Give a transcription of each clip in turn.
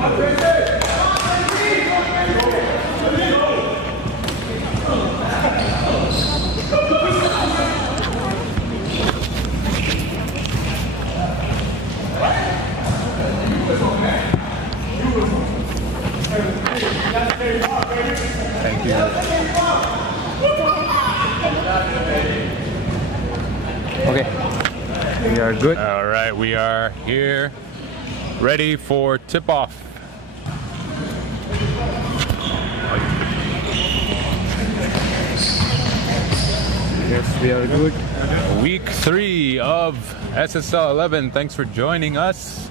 Thank you. Okay, we are good. All right, we are here, ready for tip-off. Yes, we are good. Week 3 of SSL 11. Thanks for joining us.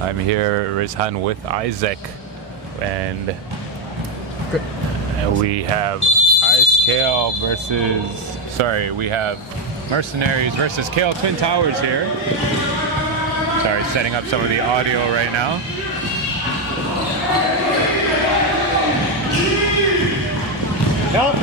I'm here, Rizhan, with Isaac, and we have we have Mercenaries versus Kale Twin Towers here. Sorry, setting up some of the audio right now. No.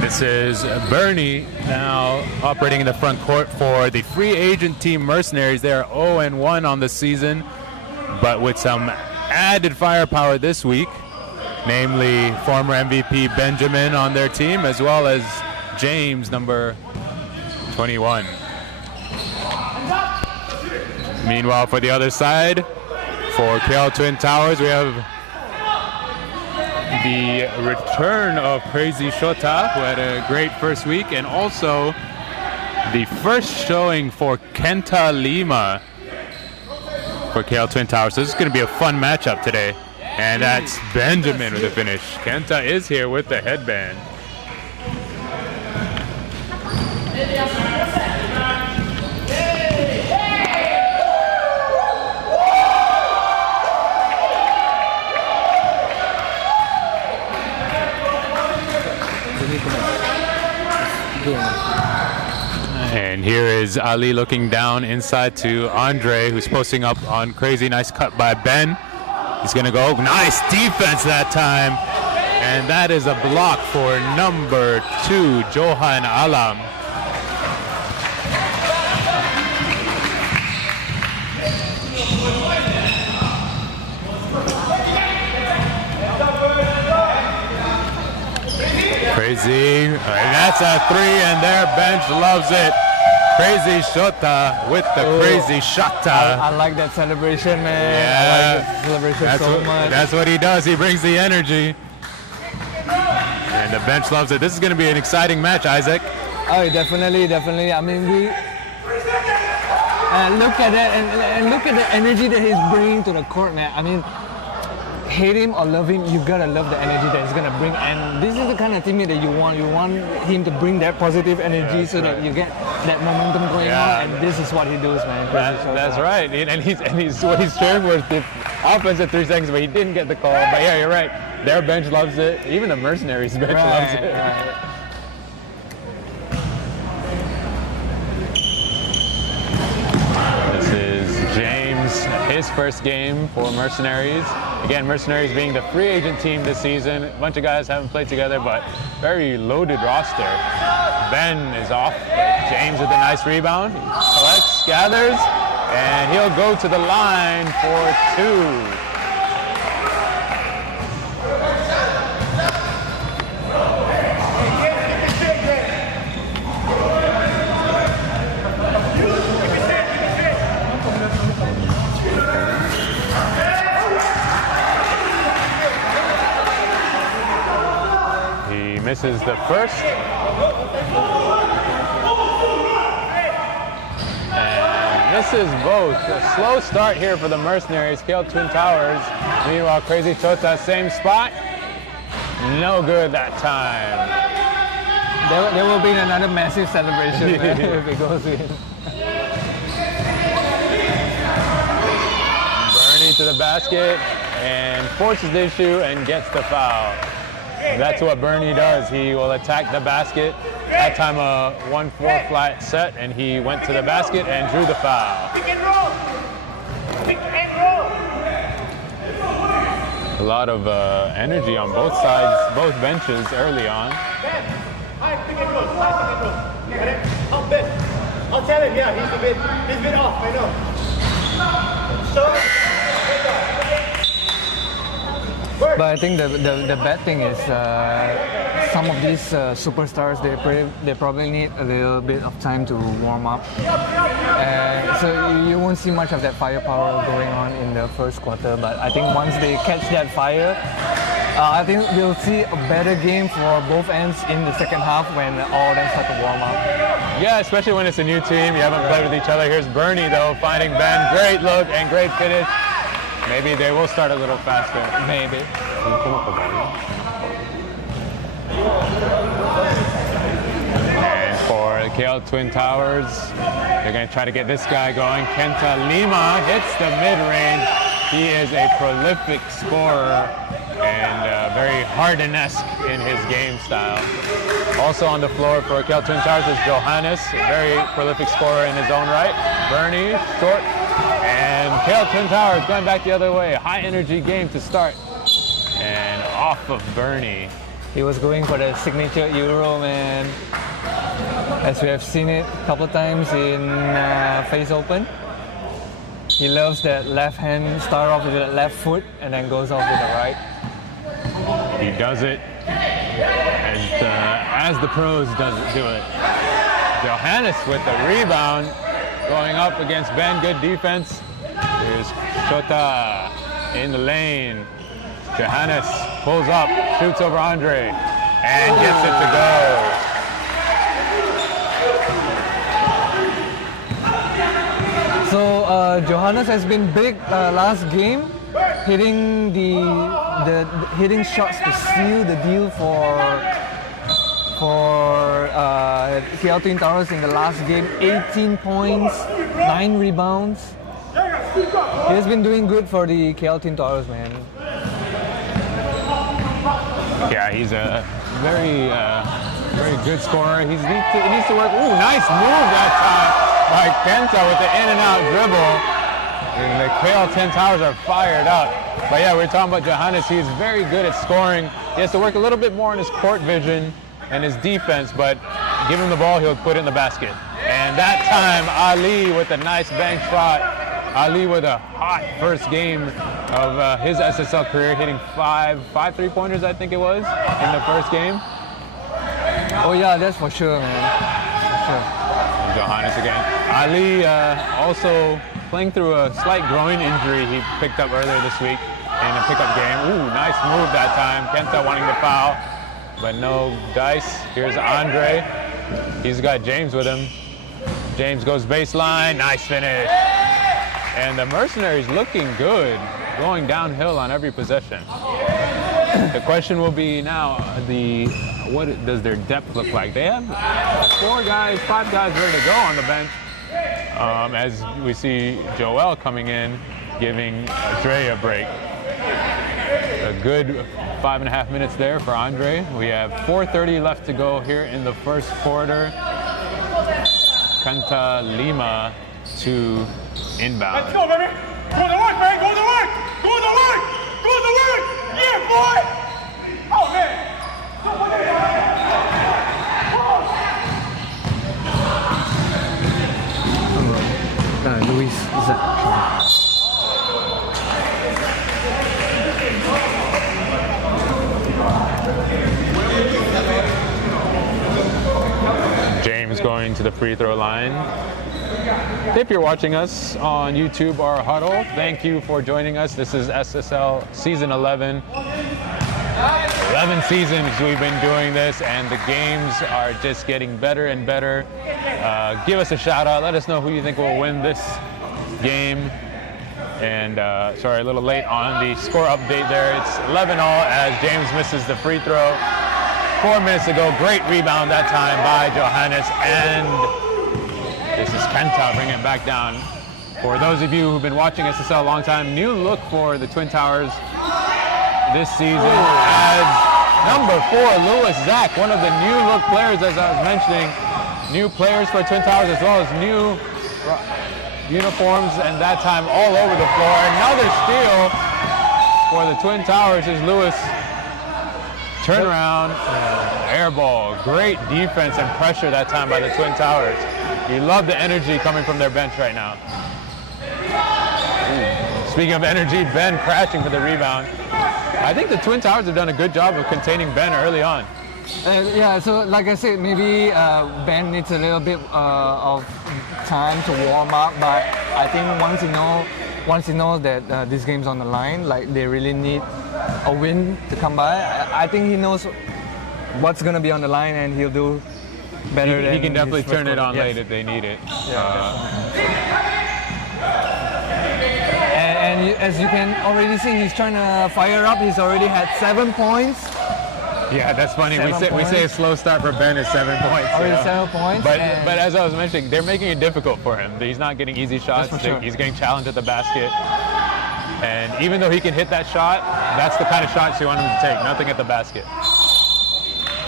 This is Bernie now operating in the front court for the free agent team Mercenaries. They are 0-1 on the season, but with some added firepower this week, namely former MVP Benjamin on their team, as well as James, number 21. Meanwhile, for the other side, for Kale Twin Towers, we have the return of Crazy Shota, who had a great first week, and also the first showing for Kenta Lima for Kale Twin Towers. So this is going to be a fun matchup today. And that's Benjamin with the finish. Kenta is here with the headband. And here is Ali looking down inside to Andre, who's posting up on Crazy. Nice cut by Ben. He's going to go. Nice defense that time. And that is a block for number 2, Johan Alam. Crazy, and that's a 3, and their bench loves it. Crazy Shota with the crazy Shota. I like that celebration, man. Yeah. I like that celebration so much. That's what he does. He brings the energy. And the bench loves it. This is going to be an exciting match, Isaac. Oh, definitely. I mean, we look at that and look at the energy that he's bringing to the court, man. I mean, hate him or love him, you gotta love the energy that he's gonna bring. And this is the kind of teammate that you want. You want him to bring that positive energy so that you get that momentum going on. And this is what he does, man. That's right. And he's what he's sharing with the offensive 3 seconds, but he didn't get the call. But yeah, you're right. Their bench loves it. Even the Mercenaries bench loves it. Right. This is James, his first game for Mercenaries. Again, Mercenaries being the free agent team this season. A bunch of guys haven't played together, but very loaded roster. Ben is off. James with a nice rebound. He collects, gathers, and he'll go to the line for 2. Misses the first. And this is both. A slow start here for the Mercenaries. Kale Twin Towers. Meanwhile, Crazy Chota, same spot. No good that time. There will be another massive celebration man, if it goes in. Bernie to the basket and forces the issue and gets the foul. That's what Bernie does. He will attack the basket. That time a 1-4 flat set, and he went to the basket and drew the foul. Pick and roll. Pick and roll. lot of energy on both sides, both benches early on. I'll tell him, yeah, he's a bit off, I know. But I think the bad thing is some of these superstars, they probably need a little bit of time to warm up. So you won't see much of that firepower going on in the first quarter. But I think once they catch that fire, I think we'll see a better game for both ends in the second half when all of them start to warm up. Yeah, especially when it's a new team. You haven't played with each other. Here's Bernie, though, finding Ben. Great look and great finish. Maybe they will start a little faster. Maybe. And for the KL Twin Towers, they're going to try to get this guy going. Kenta Lima hits the mid-range. He is a prolific scorer and very Harden-esque in his game style. Also on the floor for KL Twin Towers is Johannes, a very prolific scorer in his own right. Bernie, short. And KL Twin Towers going back the other way. High energy game to start. And off of Bernie. He was going for the signature Euro, man. As we have seen it a couple times in Face Open. He loves that left hand, start off with the left foot, and then goes off with the right. He does it as the pros do it. Johannes with the rebound. Going up against Ben, good defense. Here's Shota in the lane. Johannes pulls up, shoots over Andre, and gets it to go. So Johannes has been big last game, hitting hitting shots to seal the deal for KL Twin Towers in the last game. 18 points, 9 rebounds. He has been doing good for the KL Twin Towers, man. Yeah, he's a very good scorer. He needs to work. Ooh, nice move that time by Kenta with the in and out dribble. And the KL Twin Towers are fired up. But yeah, we're talking about Johannes. He's very good at scoring. He has to work a little bit more on his court vision and his defense, but give him the ball, he'll put it in the basket. And that time, Ali with a nice bank shot. Ali with a hot first game of his SSL career, hitting five three-pointers, I think it was, in the first game. Oh yeah, that's for sure, man. For sure. And Johannes again. Ali also playing through a slight groin injury he picked up earlier this week in a pickup game. Ooh, nice move that time. Kenta wanting to foul, but no dice. Here's Andre. He's got James with him. James goes baseline, nice finish. And the Mercenaries looking good, going downhill on every possession. The question will be now, what does their depth look like? They have 5 guys ready to go on the bench. As we see Joel coming in, giving Andre a break. A good 5.5 minutes there for Andre. We have 4:30 left to go here in the first quarter. Kenta Lima to inbound. Let's go, baby! Go to work, man! Go to work! Go to work! Go to work! Yeah, boy! Oh, man! Luis Zach. James going to the free throw line. If you're watching us on YouTube or Huddle, thank you for joining us. This is SSL Season 11. 11 seasons we've been doing this, and the games are just getting better and better. Give us a shout out. Let us know who you think will win this game. And sorry, a little late on the score update there. It's 11-all as James misses the free throw. 4 minutes ago, great rebound that time by Johannes, and this is Kenta bringing it back down. For those of you who've been watching SSL a long time, new look for the Twin Towers this season as number 4, Louis Zach, one of the new look players, as I was mentioning. New players for Twin Towers as well as new uniforms, and that time all over the floor. Another steal for for the Twin Towers is Lewis. Turnaround, air ball. Great defense and pressure that time by the Twin Towers. You love the energy coming from their bench right now. Speaking of energy, Ben crashing for the rebound. I think the Twin Towers have done a good job of containing Ben early on. Yeah, so like I said, maybe Ben needs a little bit of time to warm up, but I think once he knows that this game's on the line, like they really need a win to come by, I think he knows what's going to be on the line and he'll do better. He can definitely turn it on late if they need it. And as you can already see, he's trying to fire up. He's already had 7 points. Yeah, that's funny. We say a slow start for Ben is 7 points. Already 7 points. But as I was mentioning, they're making it difficult for him. He's not getting easy shots. Sure. He's getting challenged at the basket. And even though he can hit that shot, that's the kind of shots you want him to take. Nothing at the basket.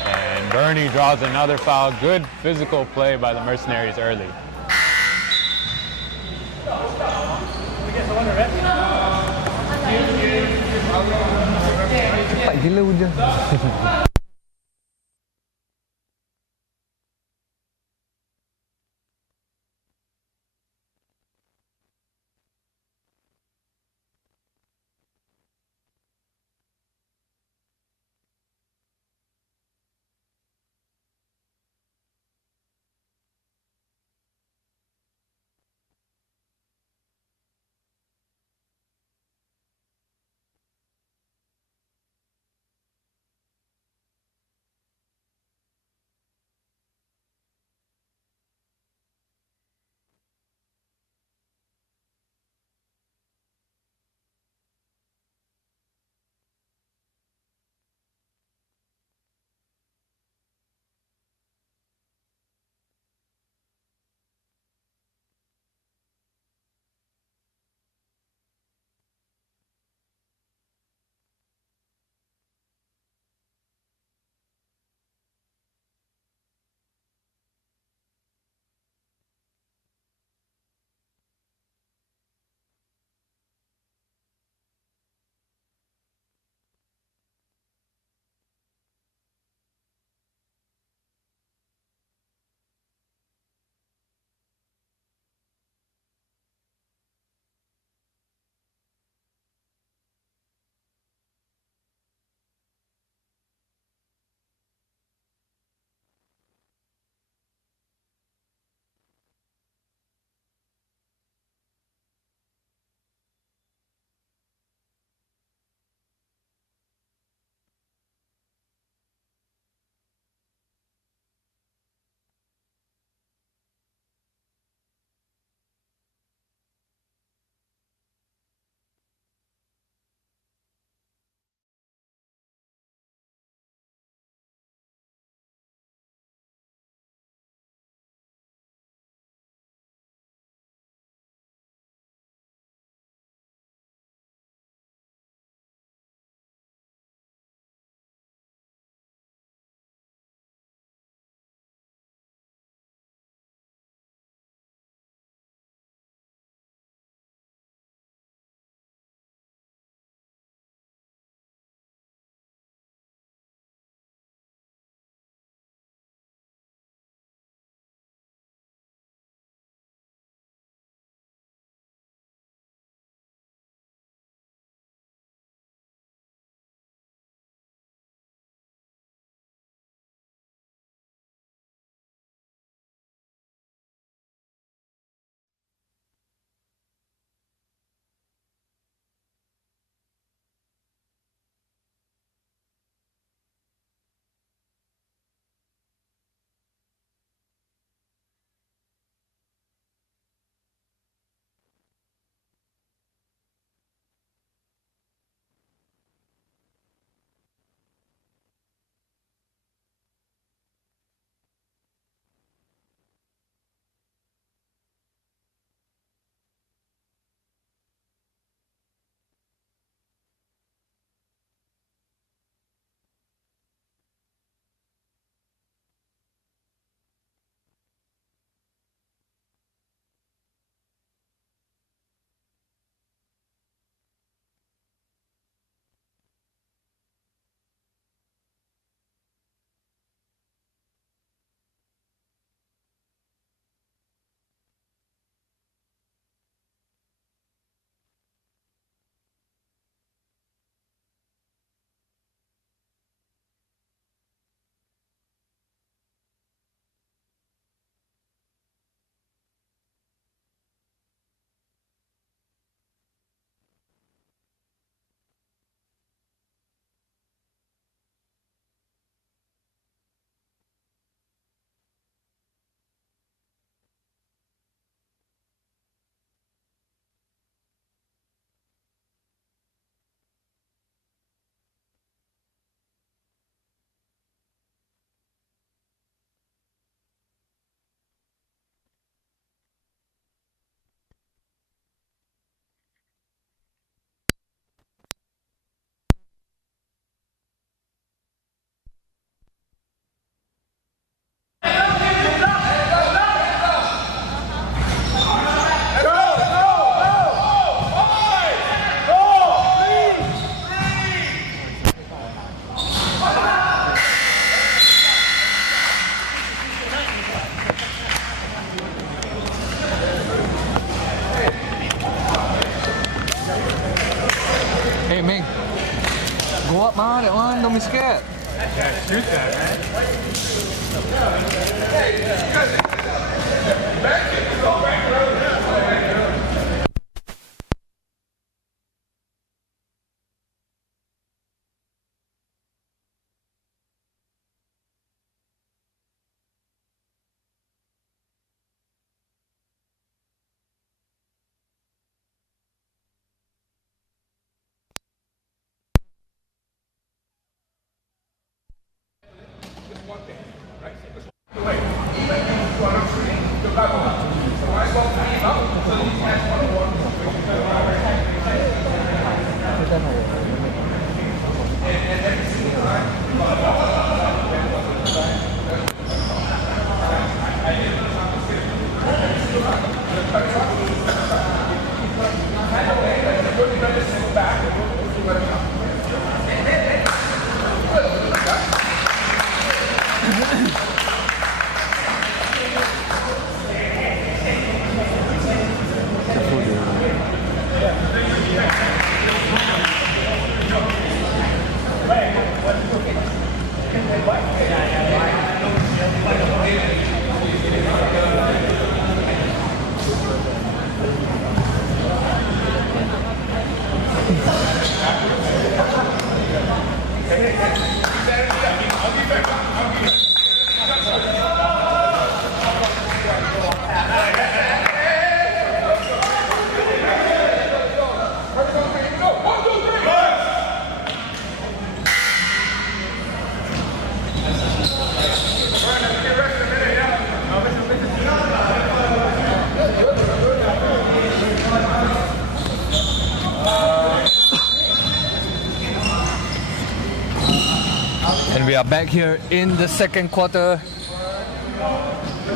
And Bernie draws another foul. Good physical play by the Mercenaries early. Cepat gila hujan. Hey, Ming. Go up, man. That one. Don't be scared. Yeah, shoot that, And we are back here in the second quarter.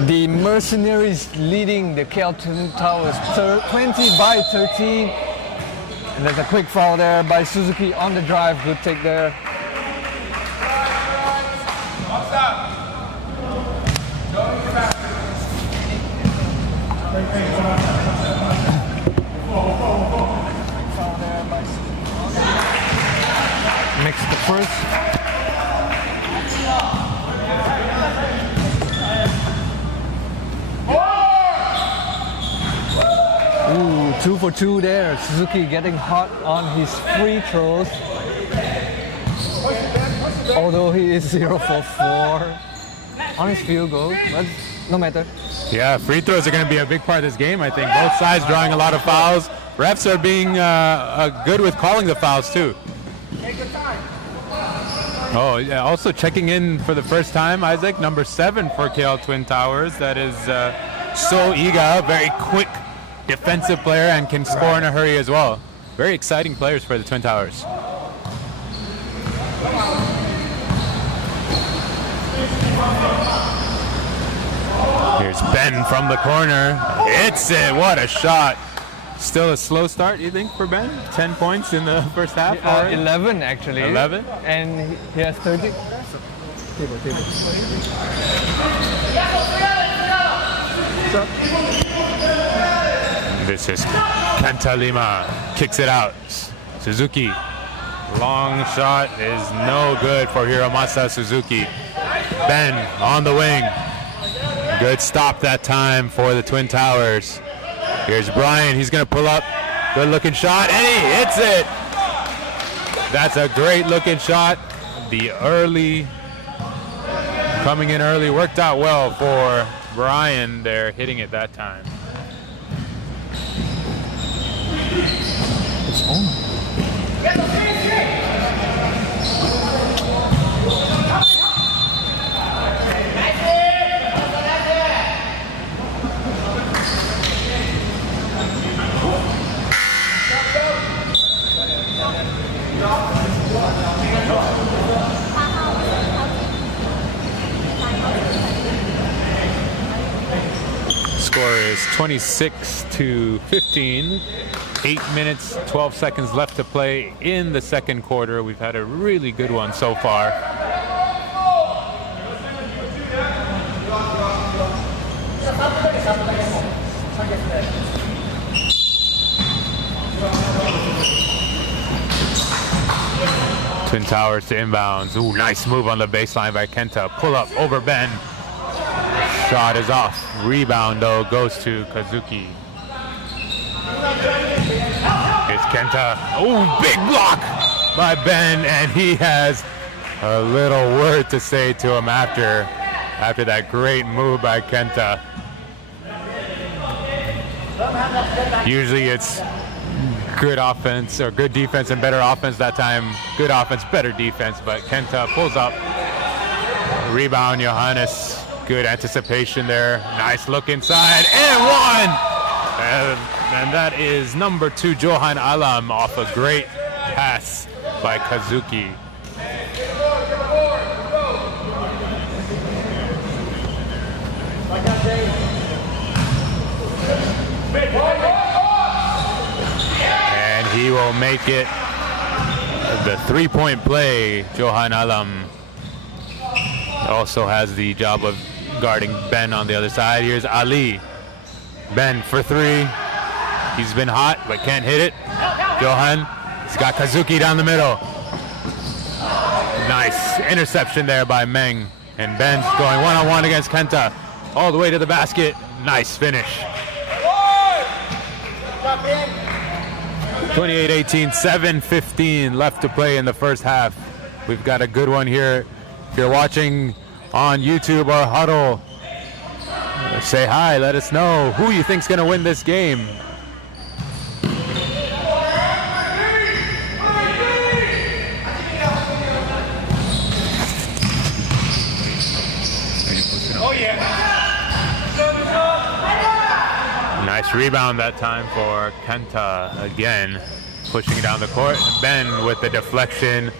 The Mercenaries leading the KL Twin Towers 20-13. And there's a quick foul there by Suzuki on the drive. Good take there. Makes the first. Ooh, 2 for 2 there. Suzuki getting hot on his free throws. Although he is 0 for 4 on his field goal, but no matter. Yeah, free throws are going to be a big part of this game, I think. Both sides drawing a lot of fouls. Refs are being good with calling the fouls, too. Oh, yeah, also checking in for the first time, Isaac, number 7 for KL Twin Towers. That is So Iga, very quick defensive player and can score in a hurry as well. Very exciting players for the Twin Towers. Here's Ben from the corner. Hits it. What a shot. Still a slow start, you think, for Ben? 10 points in the first half? 11 actually. 11? And he has 30. Table. This is Kantalima. Kicks it out. Suzuki. Long shot is no good for Hiromasa Suzuki. Ben on the wing. Good stop that time for the Twin Towers. Here's Brian. He's going to pull up. Good looking shot. And he hits it. That's a great looking shot. The early, coming in early, worked out well for Brian there, hitting it that time. It's on. Score is 26-15. 8 minutes, 12 seconds left to play in the second quarter. We've had a really good one so far. Twin Towers to inbounds. Ooh, nice move on the baseline by Kenta. Pull up over Ben. Shot is off. Rebound though goes to Kazuki. It's Kenta. Oh, big block by Ben, and he has a little word to say to him after that great move by Kenta. Usually it's good offense or good defense and better offense. That time, good offense, better defense. But Kenta pulls up. Rebound, Johannes. Good anticipation there. Nice look inside and one. And that is number 2, Johan Alam, off a great pass by Kazuki. And he will make it the 3-point play. Johan Alam also has the job of guarding Ben on the other side. Here's Ali. Ben for 3. He's been hot, but can't hit it. Johan, he's got Kazuki down the middle. Nice interception there by Meng. And Ben's going one-on-one against Kenta. All the way to the basket. Nice finish. 28-18, 7:15 left to play in the first half. We've got a good one here. If you're watching on YouTube or Huddle, say hi, let us know who you think's gonna win this game. Oh yeah. Nice rebound that time for Kenta again, pushing it down the court. Ben with the deflection,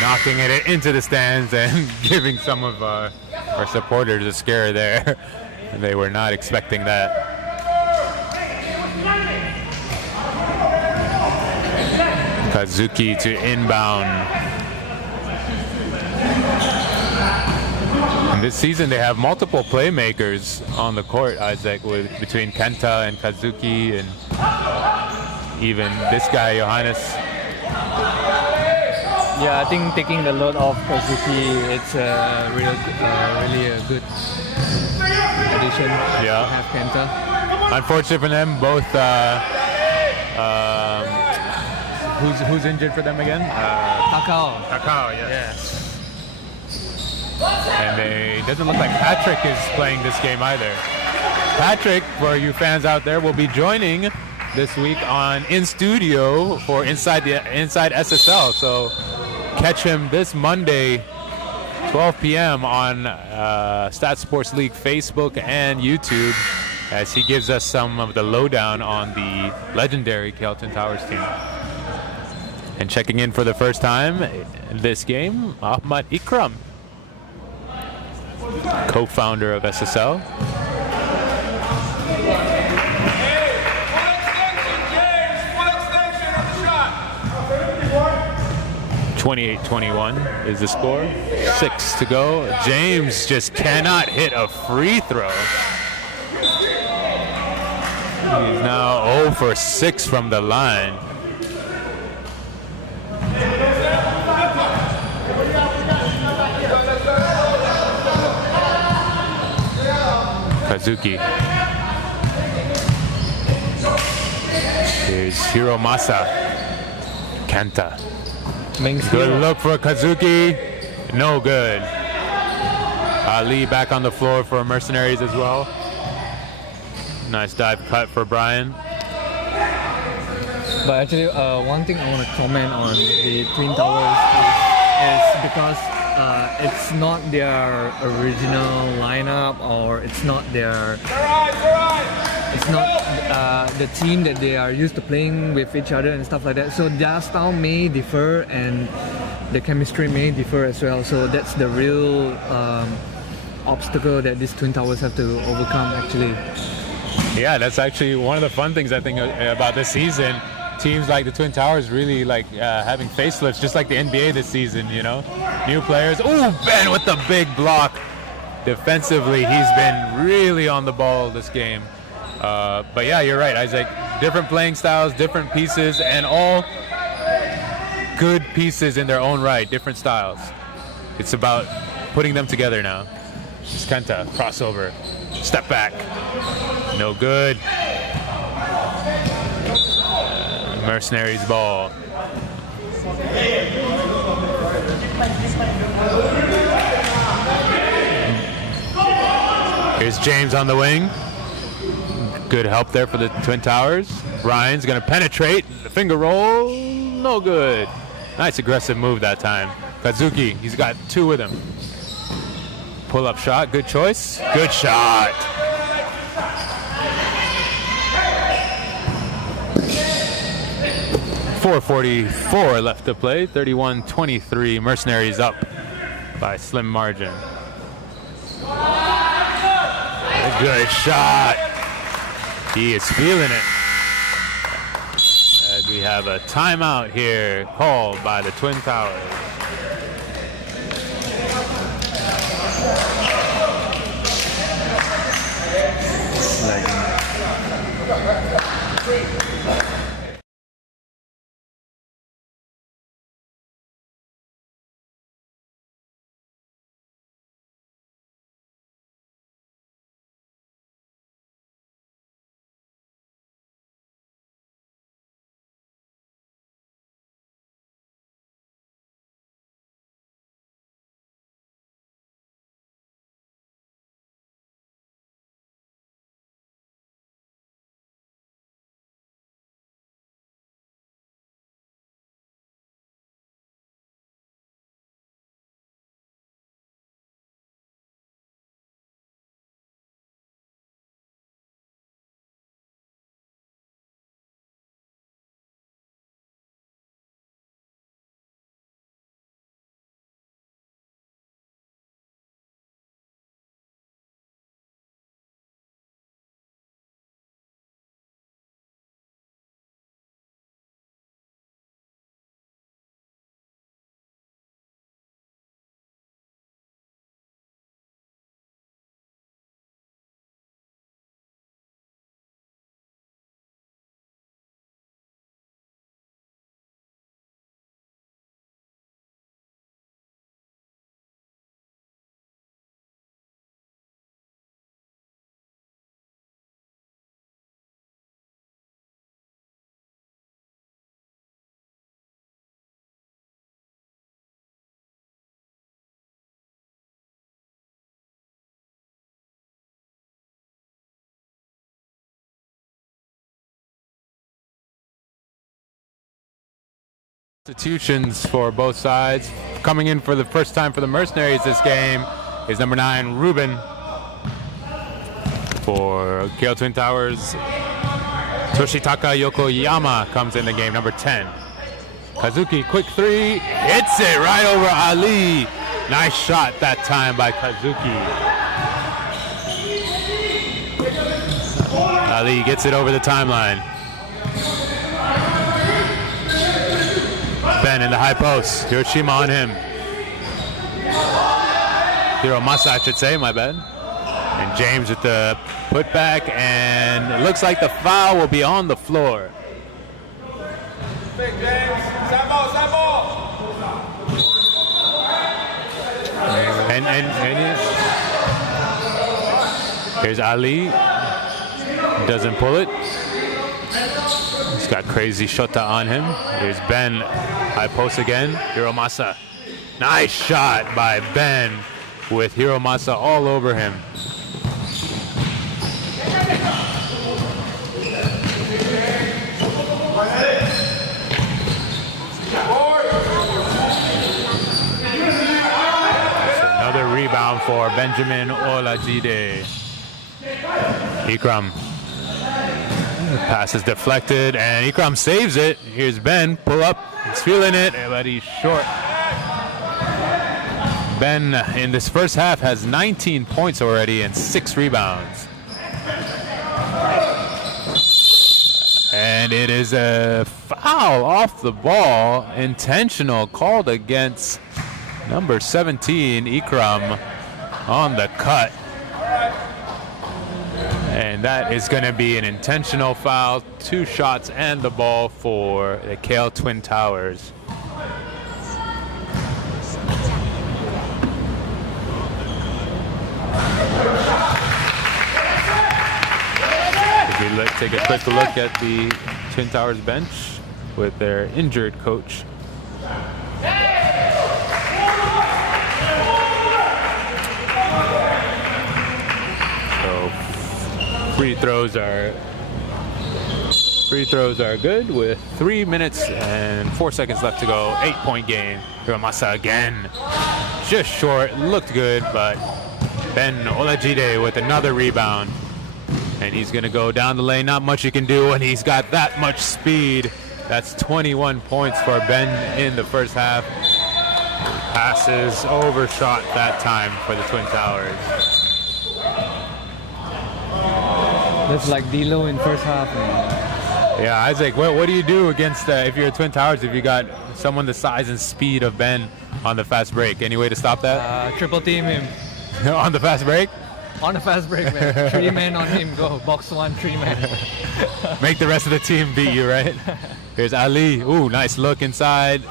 knocking it into the stands and giving some of our supporters a scare there. They were not expecting that. Kazuki to inbound. And this season they have multiple playmakers on the court, Isaac, between Kenta and Kazuki and even this guy, Johannes. Yeah, I think taking the load off Kazuki, it's really a good addition Yeah. to have Kenta. Unfortunate for them, both. Who's injured for them again? Takao. Takao, yes. And it doesn't look like Patrick is playing this game either. Patrick, for you fans out there, will be joining this week in studio for Inside SSL. So catch him this Monday, 12 p.m. on StatSports League Facebook and YouTube, as he gives us some of the lowdown on the legendary Kelton Towers team. And checking in for the first time this game, Ahmad Ikram, co-founder of SSL. 28-21 is the score. 6 to go. James just cannot hit a free throw. He's now 0 for 6 from the line. Kazuki. Here's Hiromasa. Kenta. Good look for Kazuki. No good. Ali back on the floor for Mercenaries as well. Nice dive cut for Brian. But actually, one thing I want to comment on the Twin Towers is because it's not their original lineup, or it's not the team that they are used to playing with each other and stuff like that. So their style may differ and the chemistry may differ as well. So that's the real obstacle that these Twin Towers have to overcome, actually. Yeah, that's actually one of the fun things I think about this season. Teams like the Twin Towers really like having facelifts, just like the NBA this season, you know? New players. Ooh, Ben with the big block. Defensively, he's been really on the ball this game. But yeah, you're right, Isaac. Different playing styles, different pieces, and all good pieces in their own right, different styles. It's about putting them together now. Kenta, crossover, step back, no good. Mercenaries ball. Here's James on the wing. Good help there for the Twin Towers. Ryan's gonna penetrate, the finger roll, no good. Nice aggressive move that time. Kazuki, he's got 2 with him. Pull-up shot, good choice. Good shot. .444 left to play, 31-23. Mercenaries up by slim margin. A good shot. He is feeling it. As we have a timeout here called by the Twin Towers. Substitutions for both sides. Coming in for the first time for the Mercenaries this game is number 9, Ruben. For KO Twin Towers, Toshitaka Yokoyama comes in the game, number 10. Kazuki, quick 3, hits it right over Ali. Nice shot that time by Kazuki. Ali gets it over the timeline. Ben in the high post. Hiroshima on him. Hiromasa, I should say, my bad. And James with the putback, and it looks like the foul will be on the floor. Big James, side ball. And here's Ali. Doesn't pull it. He's got crazy shota on him. Here's Ben, high post again. Hiromasa. Nice shot by Ben with Hiromasa all over him. Another rebound for Benjamin Olajide. Ikram. Pass is deflected, and Ikram saves it. Here's Ben, pull up. He's feeling it, but he's short. Ben, in this first half, has 19 points already and 6 rebounds. And it is a foul off the ball, intentional, called against number 17, Ikram, on the cut. And that is going to be an intentional foul. 2 shots and the ball for the KL Twin Towers. Let's take a quick look at the Twin Towers bench with their injured coach. So free throws are good with 3 minutes and 4 seconds left to go. 8-point game. Hiramasa again, just short. Looked good, but Ben Olajide with another rebound. And he's going to go down the lane. Not much you can do when he's got that much speed. That's 21 points for Ben in the first half. Passes overshot that time for the Twin Towers. That's like D-Lo in first half, man. Yeah, Isaac, what do you do against, if you're a Twin Towers, if you got someone the size and speed of Ben on the fast break? Any way to stop that? Triple team him. On the fast break? On the fast break, man. 3 men on him, go. Box 1, 3 men. Make the rest of the team beat you, right? Here's Ali. Ooh, nice look inside.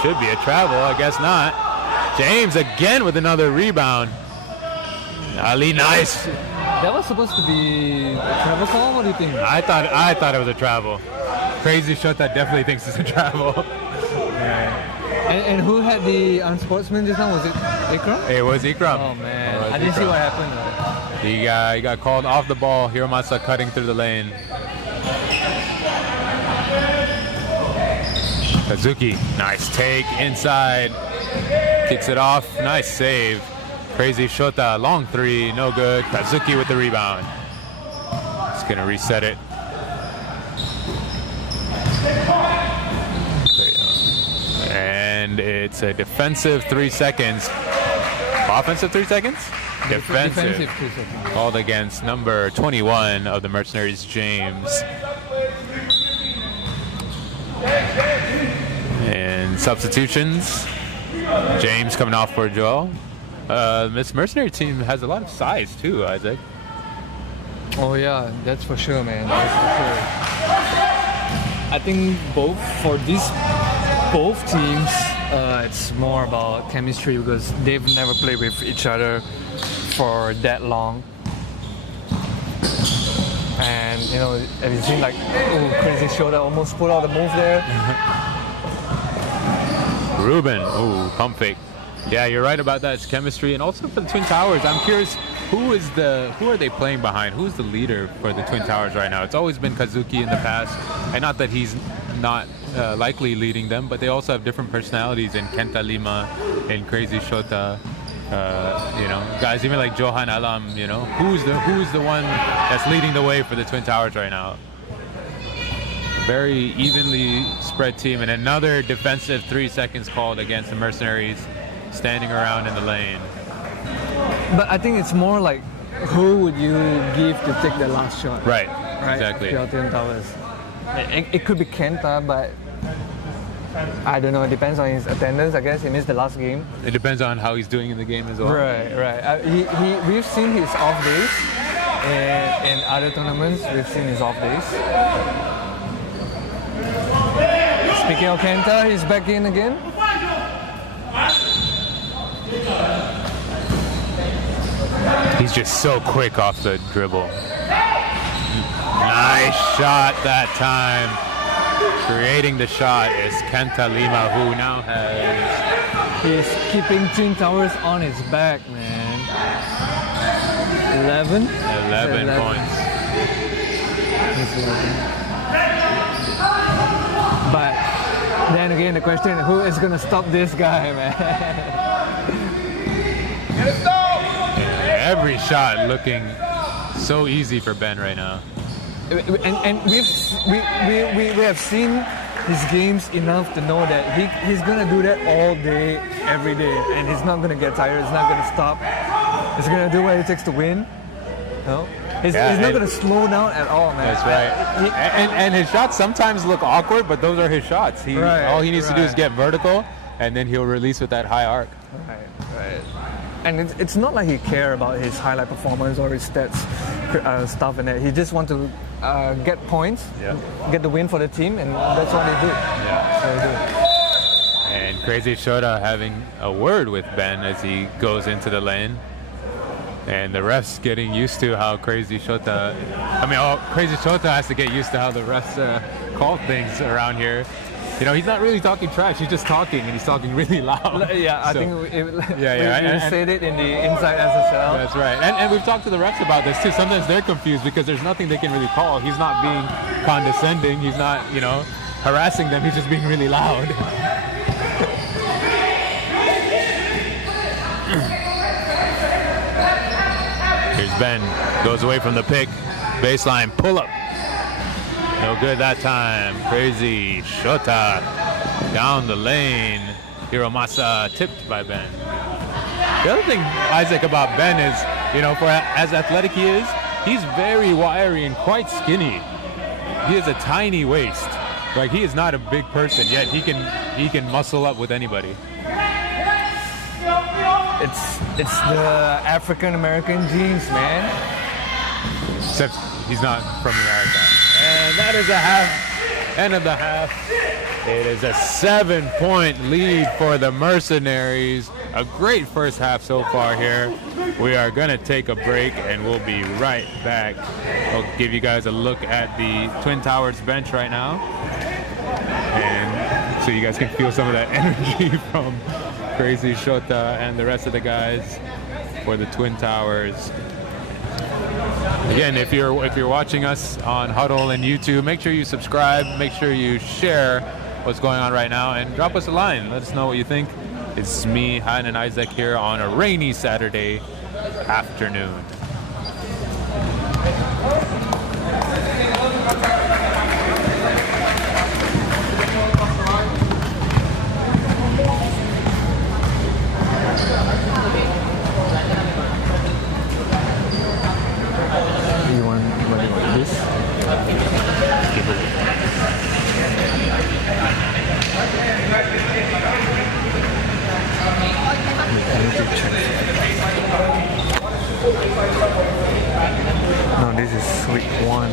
Should be a travel, I guess not. James again with another rebound. Ali, nice. That was supposed to be a travel call? What do you think? I thought it was a travel. Crazy shot that definitely thinks it's a travel. Yeah. And who had the unsportsman just now? Was it Ikram? It was Ikram. Oh man, I didn't see what happened though. He got called off the ball. Hiramasa cutting through the lane. Kazuki, nice take inside. Kicks it off. Nice save. Crazy Shota, long three, no good. Kazuki with the rebound. He's gonna reset it. And it's a defensive 3 seconds. Offensive 3 seconds? Defensive 2 seconds. Called against number 21 of the Mercenaries, James. And substitutions. James coming off for Joel. This Mercenary team has a lot of size too, Isaac. Oh yeah, that's for sure, man. That's for sure. I think both teams, it's more about chemistry because they've never played with each other for that long. And you know, have you seen like Crazy Shota almost pulled out the move there? Ruben, pump fake. Yeah, you're right about that. It's chemistry, and also for the Twin Towers, I'm curious who are they playing behind? Who's the leader for the Twin Towers right now? It's always been Kazuki in the past, and not that he's not likely leading them, but they also have different personalities in Kenta Lima and Crazy Shota. You know, guys even like Johan Alam. You know, who's the one that's leading the way for the Twin Towers right now? Very evenly spread team, and another defensive 3 seconds called against the Mercenaries standing around in the lane. But I think it's more like who would you give to take the last shot? Right. Right. Exactly. Twin Towers. It could be Kenta, but I don't know. It depends on his attendance. I guess he missed the last game. It depends on how he's doing in the game as well. Right. We've seen his off days, and in other tournaments we've seen his off days. Speaking of Kenta, he's back in again. He's just so quick off the dribble. Nice shot that time. Creating the shot is Kenta Lima, who now has... He's keeping Twin Towers on his back, man. 11? 11 points. He's 11. But then again, the question, who is going to stop this guy, man? Every shot looking so easy for Ben right now. And we have seen his games enough to know that he's gonna do that all day, every day, and he's not gonna get tired. He's not gonna stop. He's gonna do what it takes to win. No, he's not gonna slow down at all, man. That's right. And his shots sometimes look awkward, but those are his shots. All he needs to do is get vertical, and then he'll release with that high arc. Right. And it's not like he cares about his highlight performance or his stats stuff and that. He just wants to get points, get the win for the team, and that's what they do. Yeah. And Crazy Shota having a word with Ben as he goes into the lane. And the refs getting used to how Crazy Shota, Crazy Shota has to get used to how the refs call things around here. You know, he's not really talking trash, he's just talking, and he's talking really loud. Yeah, I So- think we and- said it in the Inside SSL. That's right. And we've talked to the refs about this too. Sometimes they're confused because there's nothing they can really call. He's not being condescending, he's not, you know, harassing them, he's just being really loud. Here's Ben, goes away from the pick, baseline pull up. No good that time. Crazy Shota down the lane. Hiromasa tipped by Ben. The other thing, Isaac, about Ben is, you know, for as athletic he is, he's very wiry and quite skinny. He has a tiny waist. Like, he is not a big person, yet he can muscle up with anybody. It's the African American genes, man. Except he's not from America. And that is a half. End of the half. It is a 7-point lead for the Mercenaries. A great first half so far here. We are going to take a break and we'll be right back. I'll give you guys a look at the Twin Towers bench right now. And so you guys can feel some of that energy from Crazy Shota and the rest of the guys for the Twin Towers. Again, if you're watching us on Huddle and YouTube, make sure you subscribe, make sure you share what's going on right now, and drop us a line. Let us know what you think. It's me, Han, and Isaac here on a rainy Saturday afternoon. You want this? No, this is sweet one.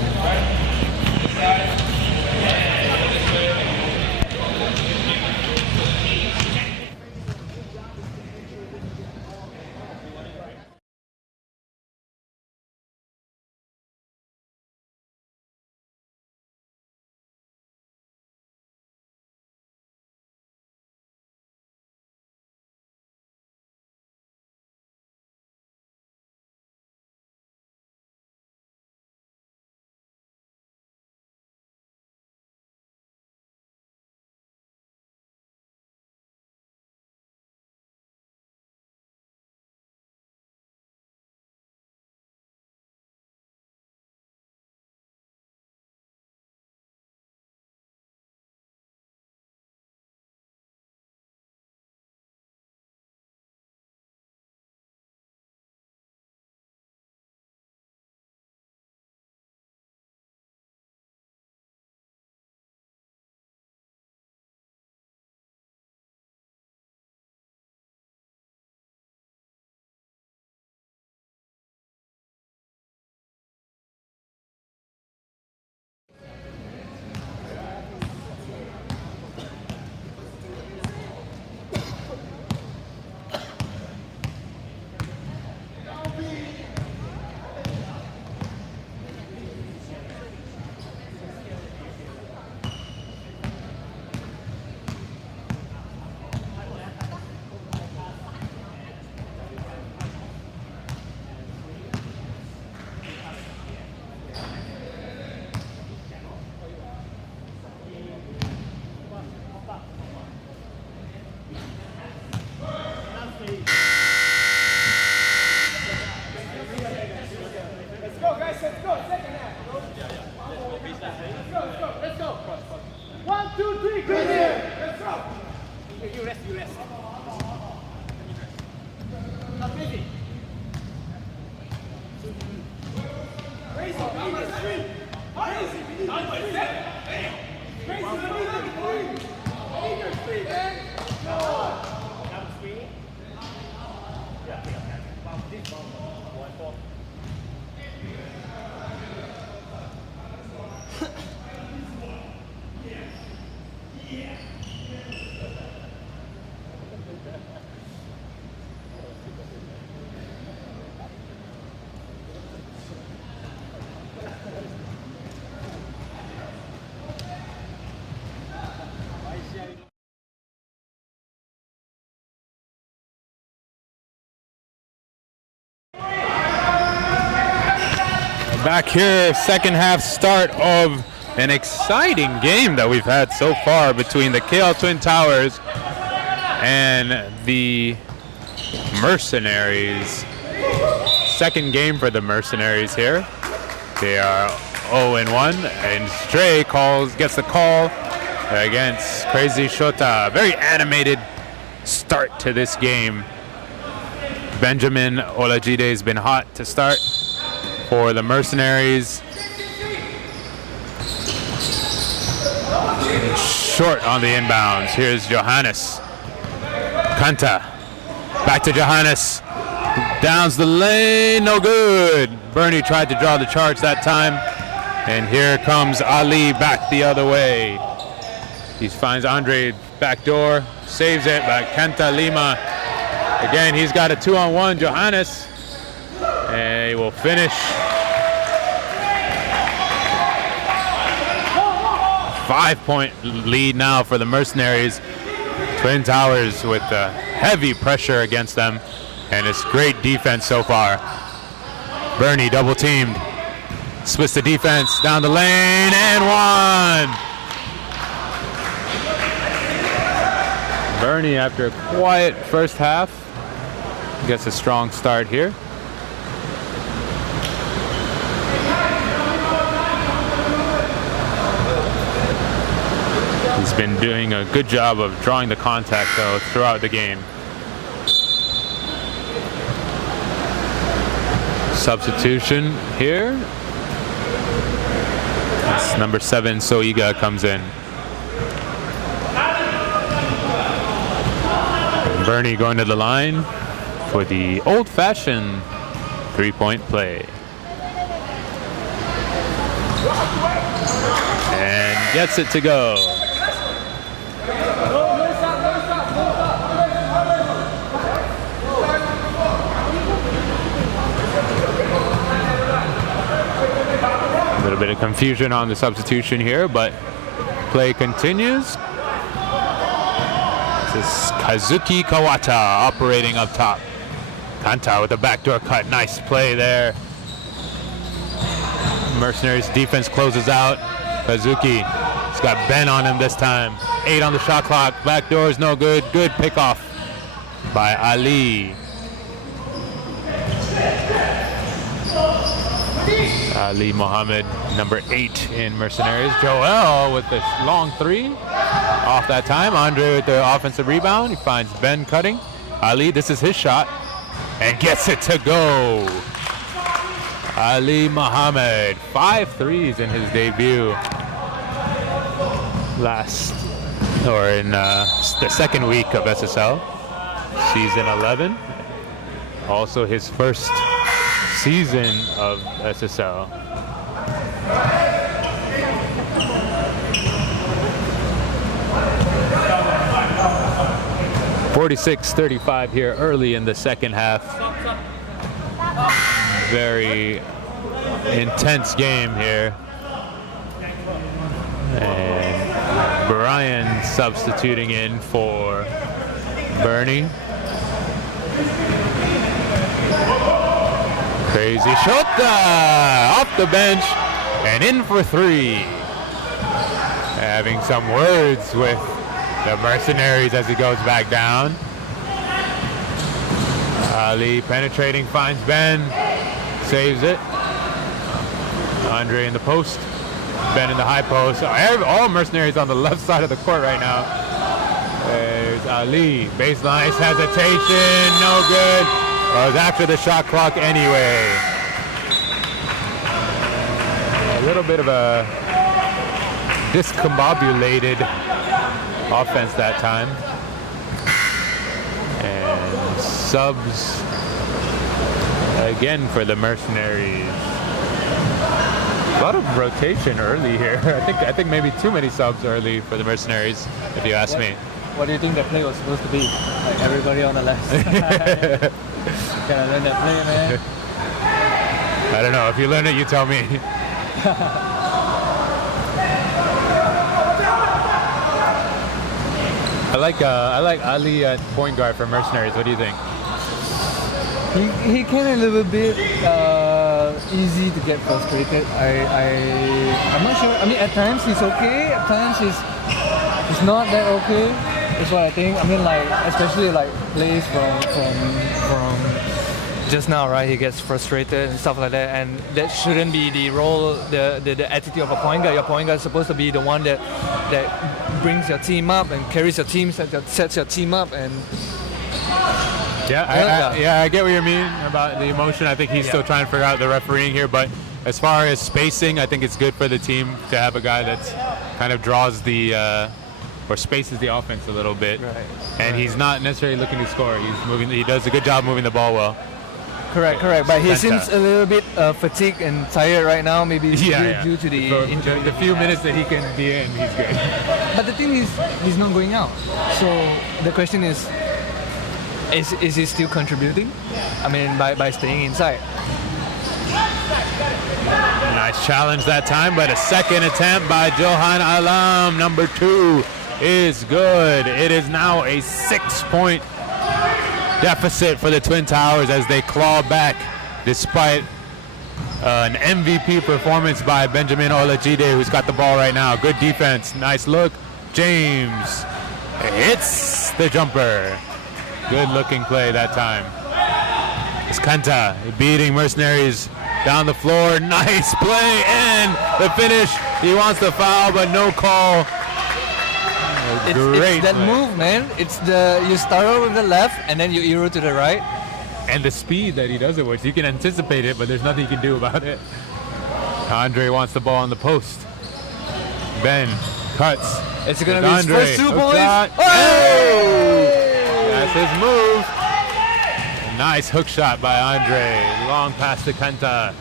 Back here, second half start of an exciting game that we've had so far between the KL Twin Towers and the Mercenaries. Second game for the Mercenaries here. They are 0-1, and Stray gets the call against Crazy Shota. Very animated start to this game. Benjamin Olajide has been hot to start for the Mercenaries. Short on the inbounds. Here's Johannes. Kanta. Back to Johannes. Downs the lane. No good. Bernie tried to draw the charge that time. And here comes Ali back the other way. He finds Andre back door. Saves it by Kanta Lima. Again, he's got a 2-on-1. Johannes. And he will finish. 5-point lead now for the Mercenaries. Twin Towers with heavy pressure against them, and it's great defense so far. Bernie double teamed, splits the defense down the lane, and one. Bernie, after a quiet first half, gets a strong start here. He's been doing a good job of drawing the contact, though, throughout the game. Substitution here. It's number 7, Soiga, comes in. And Bernie going to the line for the old-fashioned three-point play. And gets it to go. A little bit of confusion on the substitution here, but play continues. This is Kazuki Kawata operating up top. Kanta with a backdoor cut. Nice play there. Mercenaries defense closes out. Kazuki has got Ben on him this time. 8 on the shot clock. Backdoor is no good. Good pickoff by Ali. Ali Mohammed, number 8 in Mercenaries. Joel with the long 3 off that time. Andre with the offensive rebound. He finds Ben cutting. Ali, this is his shot, and gets it to go. Ali Mohammed, 5 threes in his debut in the second week of SSL, season 11. Also his first season of SSL. (46-35) here early in the second half. Very intense game here. And Brian substituting in for Bernie. Crazy Shota off the bench and in for 3. Having some words with the Mercenaries as he goes back down. Ali penetrating, finds Ben, saves it. Andre in the post, Ben in the high post. All Mercenaries on the left side of the court right now. There's Ali, baseline hesitation, no good. Well, it was after the shot clock anyway. A little bit of a discombobulated offense that time. And subs again for the Mercenaries. A lot of rotation early here. I think maybe too many subs early for the Mercenaries, if you ask me. What do you think the play was supposed to be? Like everybody on the left. Can I learn that play, man? I don't know. If you learn it, you tell me. I like Ali at point guard for Mercenaries. What do you think? He can a little bit easy to get frustrated. I'm not sure. I mean, at times he's okay. At times he's not that okay. That's what I think. I mean, like, especially like plays from just now, right? He gets frustrated and stuff like that, and that shouldn't be the role, the attitude of a point guard. Your point guard is supposed to be the one that brings your team up and carries your team, sets your team up, and I get what you mean about the emotion. I think he's still trying to figure out the refereeing here, but as far as spacing, I think it's good for the team to have a guy that's kind of draws the or spaces the offense a little bit, and he's not necessarily looking to score. He's moving. He does a good job moving the ball well. Correct. But he seems a little bit fatigued and tired right now, maybe due to the injury. The few minutes that he can be in, he's good. But the thing is, he's not going out. So the question is he still contributing? I mean, by staying inside. Nice challenge that time, but a second attempt by Johan Alam, number 2, is good. It is now a 6-point deficit for the Twin Towers as they claw back despite an MVP performance by Benjamin Olajide, who's got the ball right now. Good defense, nice look. James hits the jumper. Good looking play that time. It's Kanta beating Mercenaries down the floor. Nice play and the finish. He wants the foul, but no call. It's that move, man. It's you start out with the left and then you euro to the right. And the speed that he does it with. You can anticipate it, but there's nothing you can do about it. Andre wants the ball on the post. Ben cuts. It's going to be his first 2 points. That's his move. A nice hook shot by Andre. Long pass to Kenta.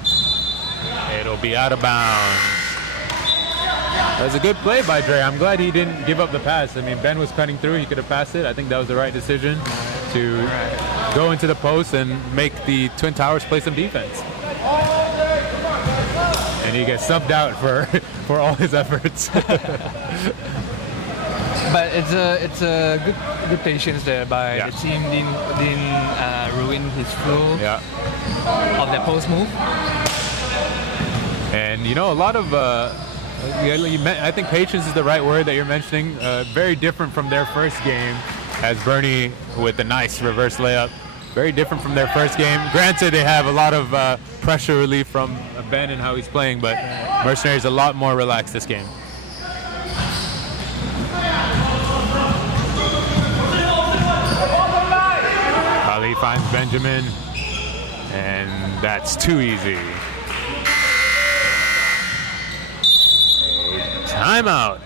It'll be out of bounds. That was a good play by Dre. I'm glad he didn't give up the pass. I mean, Ben was cutting through. He could have passed it. I think that was the right decision to go into the post and make the Twin Towers play some defense. And he gets subbed out for all his efforts. But it's a good patience there by the team. Didn't ruin his flow of that post move. And a lot of I think patience is the right word that you're mentioning. Very different from their first game, as Bernie with the nice reverse layup. Very different from their first game. Granted, they have a lot of pressure relief from Ben and how he's playing, but Mercenaries a lot more relaxed this game. Ali finds Benjamin, and that's too easy. Timeout.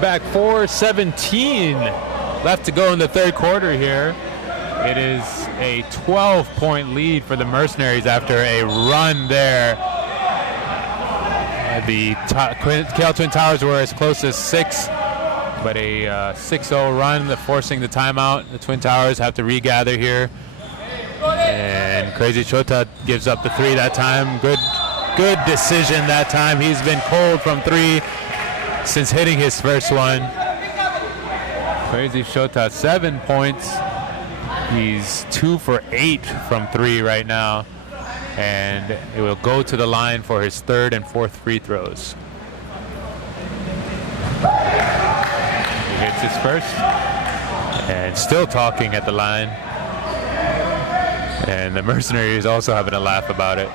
Back 4:17 left to go in the third quarter here. It is a 12-point lead for the Mercenaries after a run there. The KL Twin Towers were as close as 6, but a 6-0 run forcing the timeout. The Twin Towers have to regather here. And Crazy Chota gives up the 3 that time. Good decision that time. He's been cold from 3 since hitting his first one. Crazy Shota, 7 points. He's 2 for 8 from 3 right now. And it will go to the line for his 3rd and 4th free throws. He hits his first. And still talking at the line. And the Mercenaries also having a laugh about it.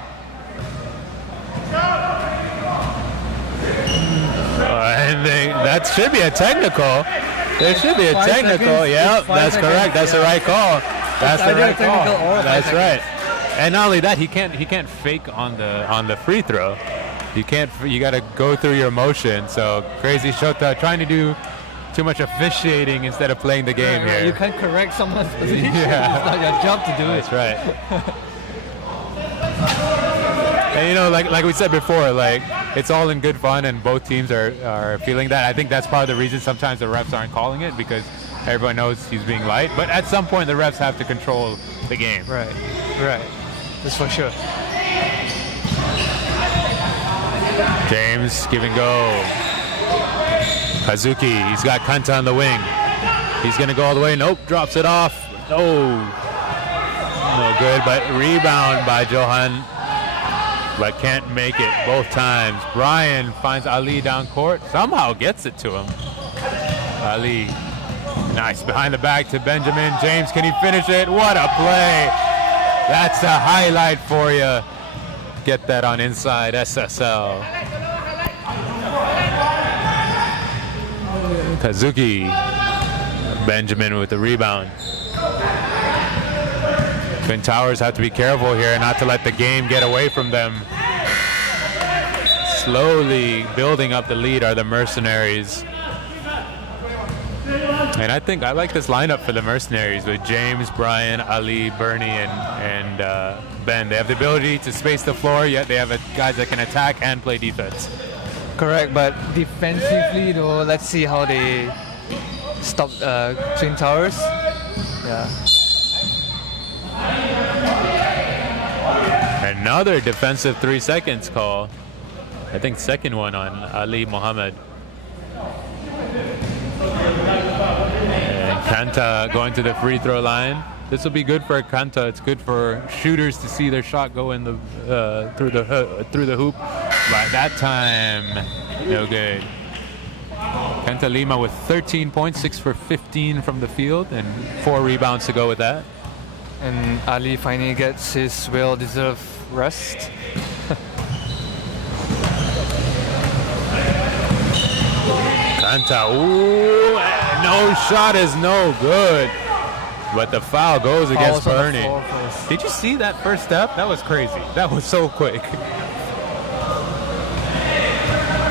And that should be a technical. There should be a 5 technical. seconds. Yeah, It's 5 that's seconds, correct. That's the yeah. right call. That's the either right a technical call. or a 5 That's seconds. right. And not only that, he can't fake on the free throw. You got to go through your motion. So crazy Shota trying to do too much officiating instead of playing the game here. You can't correct someone's position. Yeah. It's not your job to do That's it. right. And you know, like we said before, like it's all in good fun, and both teams are feeling that. I think that's part of the reason sometimes the refs aren't calling it, because everyone knows he's being light. But at some point, the refs have to control the game. Right. That's for sure. James, give and go. Kazuki, he's got Kanta on the wing. He's gonna go all the way. Nope, drops it off. Oh, no good. But rebound by Johan. But can't make it both times. Brian finds Ali down court, somehow gets it to him. Ali, nice behind the back to Benjamin. James, can he finish it? What a play. That's a highlight for you. Get that on Inside SSL. Kazuki, Benjamin with the rebound. Twin Towers have to be careful here not to let the game get away from them. Slowly building up the lead are the Mercenaries. And I think I like this lineup for the Mercenaries with James, Brian, Ali, Bernie, and Ben. They have the ability to space the floor, yet they have guys that can attack and play defense. Correct, but defensively though, let's see how they stop Twin Towers. Yeah. Another defensive 3 seconds call. I think second one on Ali Mohammed. And Kanta going to the free throw line. This will be good for Kanta. It's good for shooters to see their shot go in the through the hoop. But that time, no good. Kanta Lima with 13 points, 6 for 15 from the field, and 4 rebounds to go with that. And Ali finally gets his well-deserved rest. Kanta, ooh, no shot is no good. But the foul goes against Fouls on the Bernie. floor first. Did you see that first step? That was crazy. That was so quick.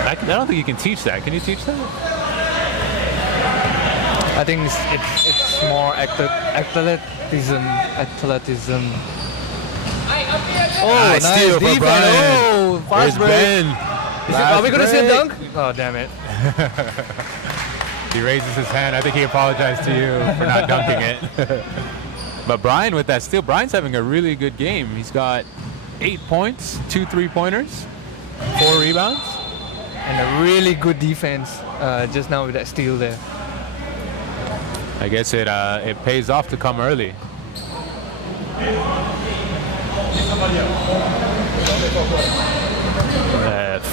I don't think you can teach that. Can you teach that? I think it's more athleticism. Oh, Nice steal for defense. Brian. Oh, Here's fast break. Ben. Are we going to see a Last dunk? Oh, damn it. He raises his hand. I think he apologized to you for not dunking it. But Brian with that steal, Brian's having a really good game. He's got 8 points, 2 3-pointers, 4 rebounds. And a really good defense just now with that steal there. I guess it pays off to come early.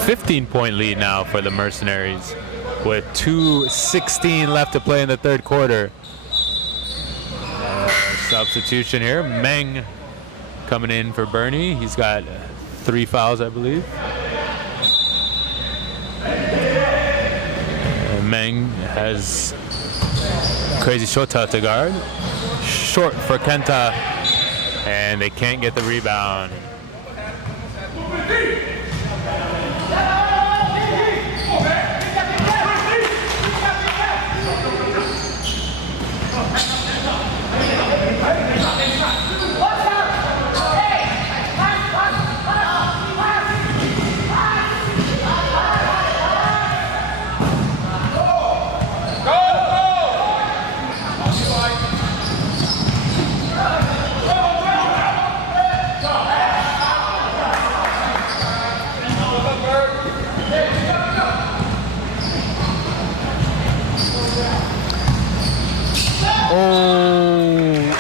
15-point lead now for the Mercenaries with 2:16 left to play in the third quarter. Substitution here. Meng coming in for Bernie. He's got 3 fouls, I believe. Meng has Crazy Shota to guard. Short for Kenta. And they can't get the rebound.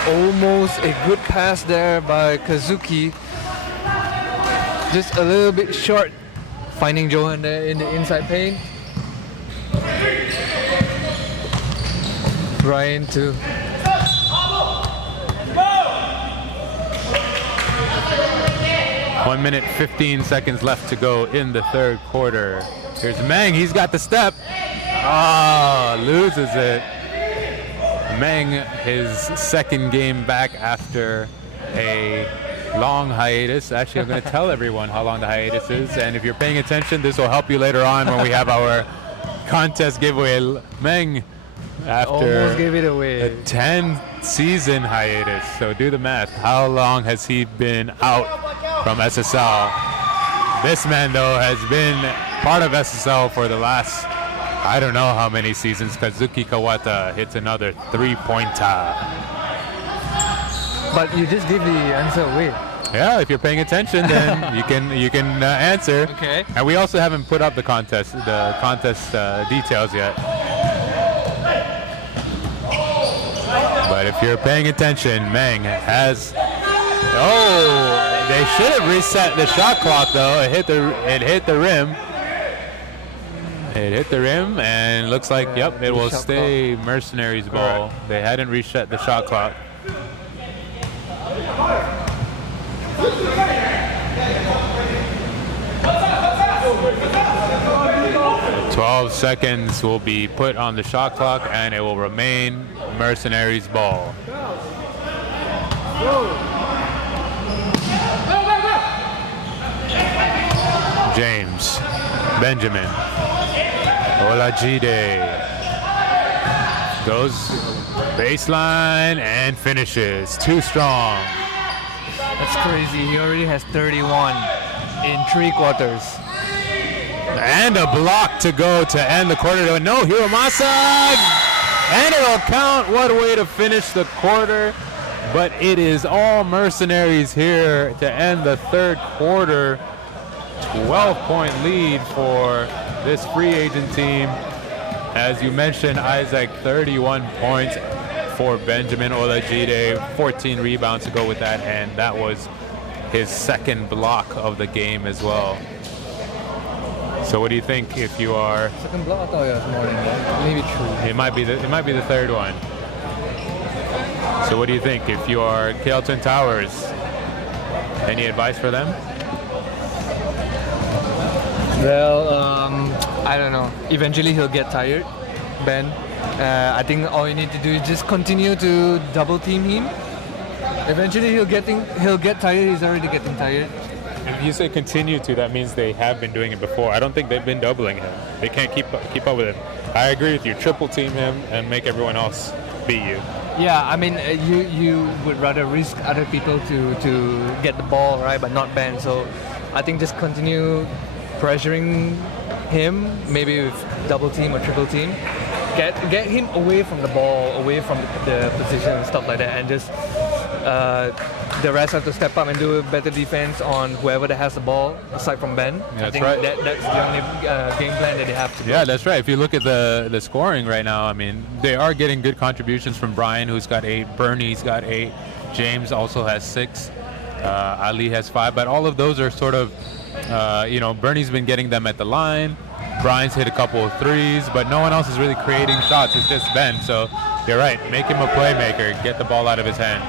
Almost a good pass there by Kazuki. Just a little bit short, finding Johan there in the inside paint. Brian to 1 minute, 15 seconds left to go in the third quarter. Here's Meng. He's got the step. Loses it. Meng, his second game back after a long hiatus. Actually, I'm going to tell everyone how long the hiatus is, and if you're paying attention, this will help you later on when we have our contest giveaway. Meng, after Almost gave it away. a 10-season hiatus, so do the math. How long has he been out from SSL? This man, though, has been part of SSL for the last, I don't know how many seasons. Kazuki Kawata hits another three-pointer. But you just gave the answer away. Yeah, if you're paying attention, then you can answer. Okay. And we also haven't put up the contest details yet. But if you're paying attention, Meng has. Oh, they should have reset the shot clock though. It hit the rim. It hit the rim, and looks like yep, it will stay Mercenaries ball. Correct. They hadn't reset the shot clock. 12 seconds will be put on the shot clock, and it will remain Mercenaries ball. James, Benjamin, Olajide goes baseline and finishes. Too strong. That's crazy. He already has 31 in 3 quarters. And a block to go to end the quarter. No, Hiromasa! And it'll count. What a way to finish the quarter. But it is all Mercenaries here to end the third quarter. 12-point lead for this free agent team. As you mentioned, Isaac, 31 points for Benjamin Olajide, 14 rebounds to go with that, and that was his second block of the game as well. So what do you think if you are? Second block, I thought it was more than that. Maybe true. It might be the third one. So what do you think if you are KL Twin Towers? Any advice for them? Well, I don't know. Eventually he'll get tired, Ben. I think all you need to do is just continue to double team him. Eventually he'll get tired. He's already getting tired. If you say continue to, that means they have been doing it before. I don't think they've been doubling him. They can't keep up with him. I agree with you. Triple team him and make everyone else beat you. Yeah, I mean, you would rather risk other people to get the ball, right, but not Ben. So I think just continue pressuring him, maybe with double team or triple team. Get him away from the ball, away from the position and stuff like that, and just the rest have to step up and do a better defense on whoever that has the ball, aside from Ben. That's I think right. That's the only game plan that they have to do. Yeah, that's right. If you look at the scoring right now, I mean, they are getting good contributions from Brian, who's got 8, Bernie's got 8, James also has 6, Ali has 5, but all of those are sort of, Bernie's been getting them at the line, Brian's hit a couple of threes, but no one else is really creating shots. It's just Ben. So you're right. Make him a playmaker. Get the ball out of his hand.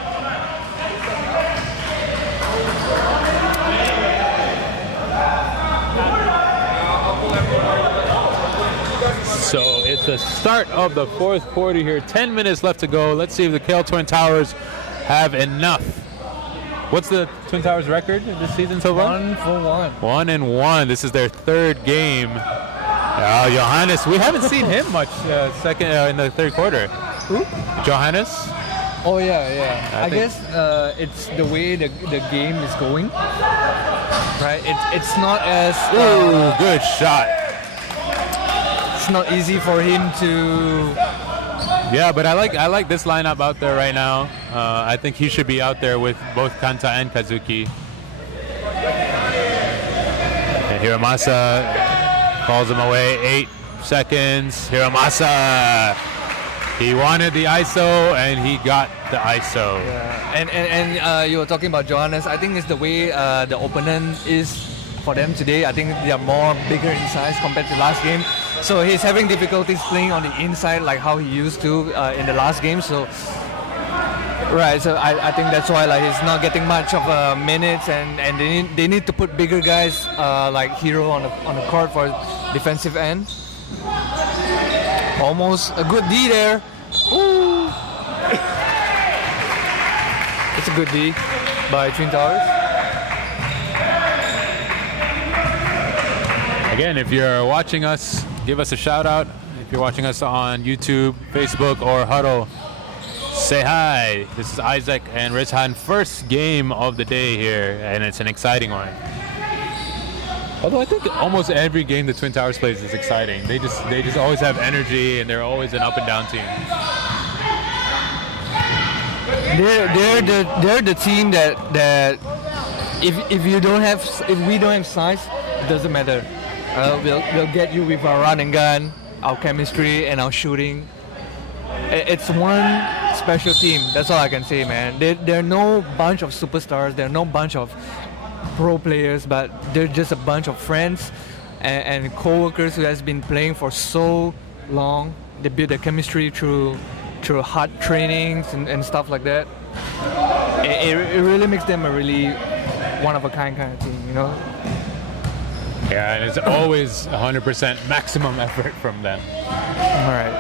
So it's the start of the fourth quarter here. 10 minutes left to go. Let's see if the KL Twin Towers have enough. What's the Twin Towers record this season so far? 1-for-1. 1-1. This is their third game. Johannes, we haven't seen him much in the third quarter. Who? Johannes? Oh yeah. I guess it's the way the game is going. Right? It's not as Ooh, good shot. It's not easy for him to. Yeah, but I like this lineup out there right now. I think he should be out there with both Kanta and Kazuki. And Hiromasa calls him away. 8 seconds. Hiromasa. He wanted the ISO and he got the ISO. Yeah. And you were talking about Johannes. I think it's the way the opponent is for them today. I think they are more bigger in size compared to last game. So he's having difficulties playing on the inside like how he used to in the last game. So Right, so I think that's why like he's not getting much of minutes, and they need to put bigger guys like Hero on the court for defensive end. Almost a good D there. Ooh. It's a good D by Twin Towers. Again, if you're watching us, give us a shout out. If you're watching us on YouTube, Facebook, or Huddle, say hi. This is Isaac and Rizhan. First game of the day here, and it's an exciting one. Although I think almost every game the Twin Towers plays is exciting. They just always have energy, and they're always an up and down team. They're the team that if we don't have size, it doesn't matter. We'll get you with our run and gun, our chemistry, and our shooting. It's one special team. That's all I can say, man. They're no bunch of superstars. They're no bunch of pro players, but they're just a bunch of friends and co-workers who has been playing for so long. They build their chemistry through hard trainings and stuff like that. It really makes them a really one-of-a-kind kind of team, you know? Yeah, and it's always 100% maximum effort from them. All right.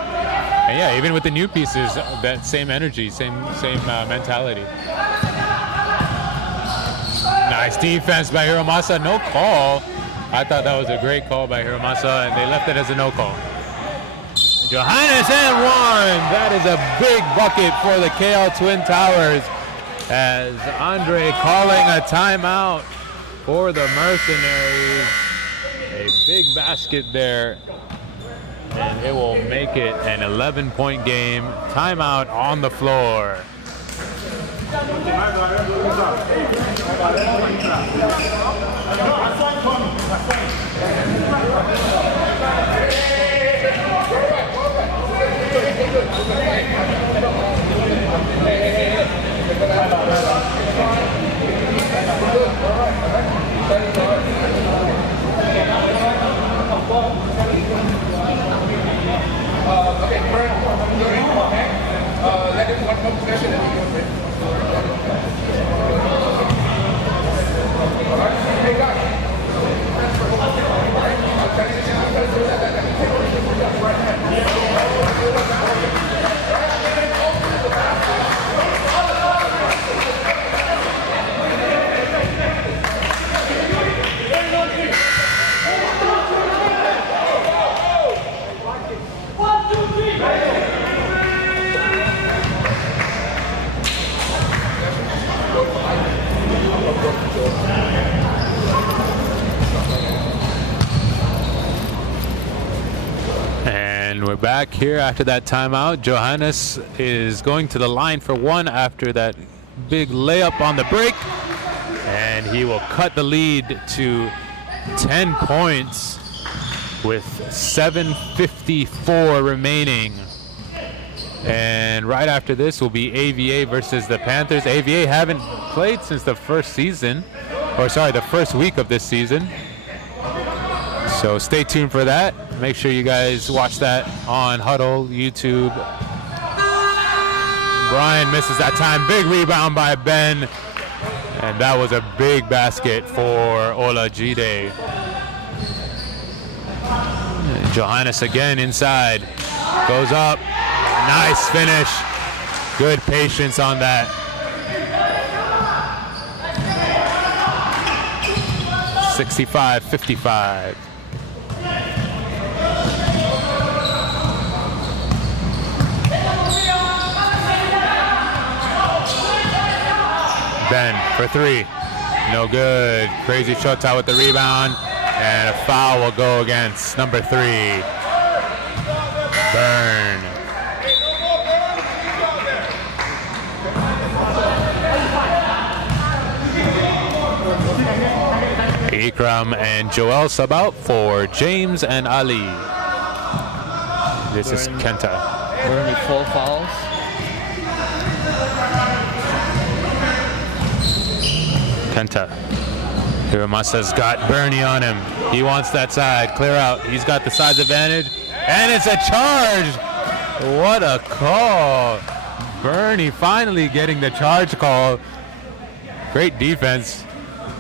And yeah, even with the new pieces, that same energy, same mentality. Nice defense by Hiromasa. No call. I thought that was a great call by Hiromasa, and they left it as a no call. Johannes and one. That is a big bucket for the KL Twin Towers, as Andre calling a timeout for the Mercenaries. A big basket there, and it will make it an 11-point game. Timeout on the floor. And we're back here after that timeout. Johannes is going to the line for one after that big layup on the break, and he will cut the lead to 10 points with 7:54 remaining. And right after this will be AVA versus the Panthers. AVA haven't played since the first season, or sorry, the first week of this season. So stay tuned for that. Make sure you guys watch that on Huddle, YouTube. Brian misses that time. Big rebound by Ben. And that was a big basket for Ola Jide. Johannes again inside. Goes up. Nice finish. Good patience on that. (65-55). Ben for three. No good. Crazy Shota with the rebound. And a foul will go against number 3. Burn. Ikram and Joel sub out for James and Ali. This is Kenta. Burn with 4 fouls. Kenta. Hiramasa's got Bernie on him. He wants that side. Clear out. He's got the size advantage. And it's a charge. What a call. Bernie finally getting the charge call. Great defense.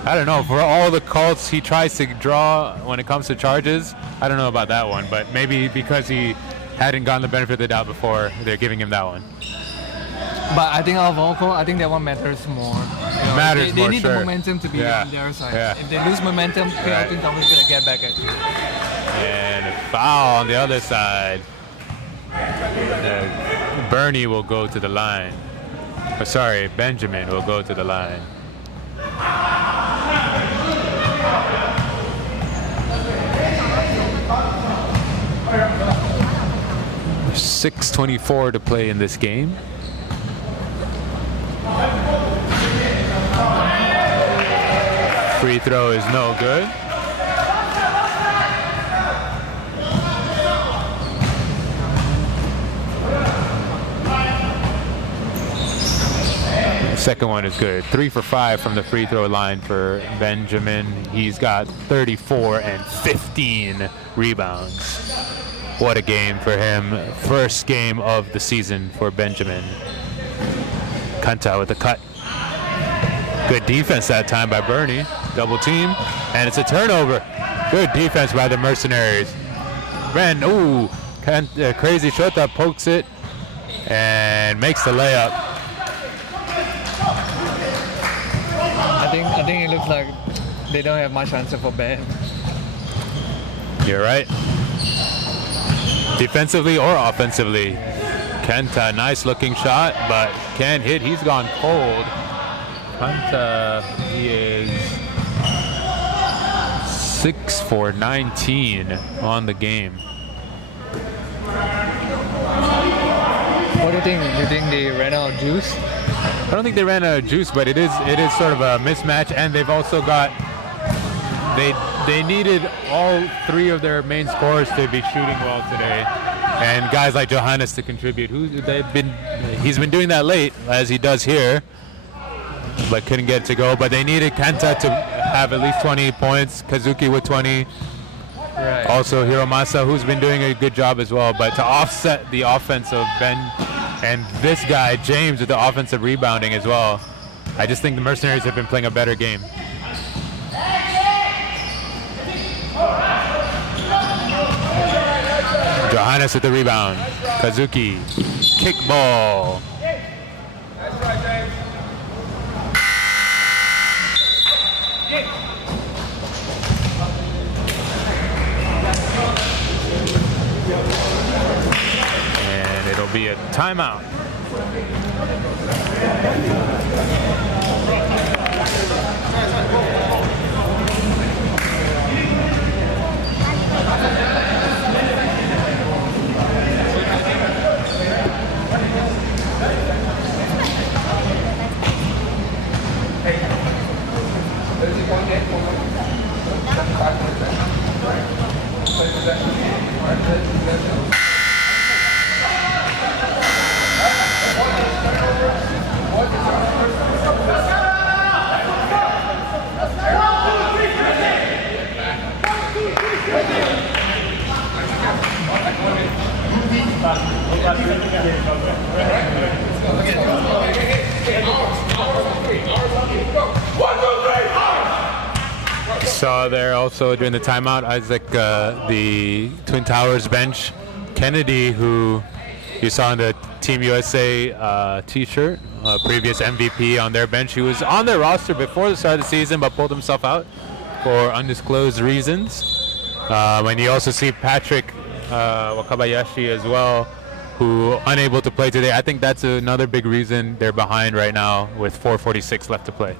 I don't know, for all the calls he tries to draw when it comes to charges, I don't know about that one, but maybe because he hadn't gotten the benefit of the doubt before, they're giving him that one. But I think out of all call, I think that one matters more. They need the momentum to be on their side. Yeah. If they lose momentum, I think Thomas is going to get back at you. And a foul on the other side. Bernie will go to the line. Oh, sorry, Benjamin will go to the line. 6:24 to play in this game. Free throw is no good. Second one is good. 3 for 5 from the free throw line for Benjamin. He's got 34 and 15 rebounds. What a game for him. First game of the season for Benjamin. Kanta with the cut. Good defense that time by Bernie. Double team, and it's a turnover. Good defense by the Mercenaries. Crazy Shota pokes it and makes the layup. I think it looks like they don't have much answer for Ben. You're right. Defensively or offensively. Kenta, nice looking shot, but can't hit. He's gone cold. Kenta, he is 6 for 19 on the game. What do you think? Do you think they ran out of juice? I don't think they ran out of juice, but it is sort of a mismatch, and they've also got they needed all three of their main scorers to be shooting well today, and guys like Johannes to contribute. He's been doing that late, as he does here, but couldn't get it to go. But they needed Kenta to have at least 20 points, Kazuki with 20. Right. Also Hiromasa, who's been doing a good job as well, but to offset the offense of Ben and this guy, James, with the offensive rebounding as well. I just think the Mercenaries have been playing a better game. Johannes with the rebound. Kazuki, kick ball. And it'll be a timeout. Saw there also during the timeout, Isaac, the Twin Towers bench, Kennedy, who you saw in the Team USA t-shirt, previous MVP on their bench. He was on their roster before the start of the season, but pulled himself out for undisclosed reasons. And you also see Patrick Wakabayashi as well, who unable to play today. I think that's another big reason they're behind right now with 4:46 left to play.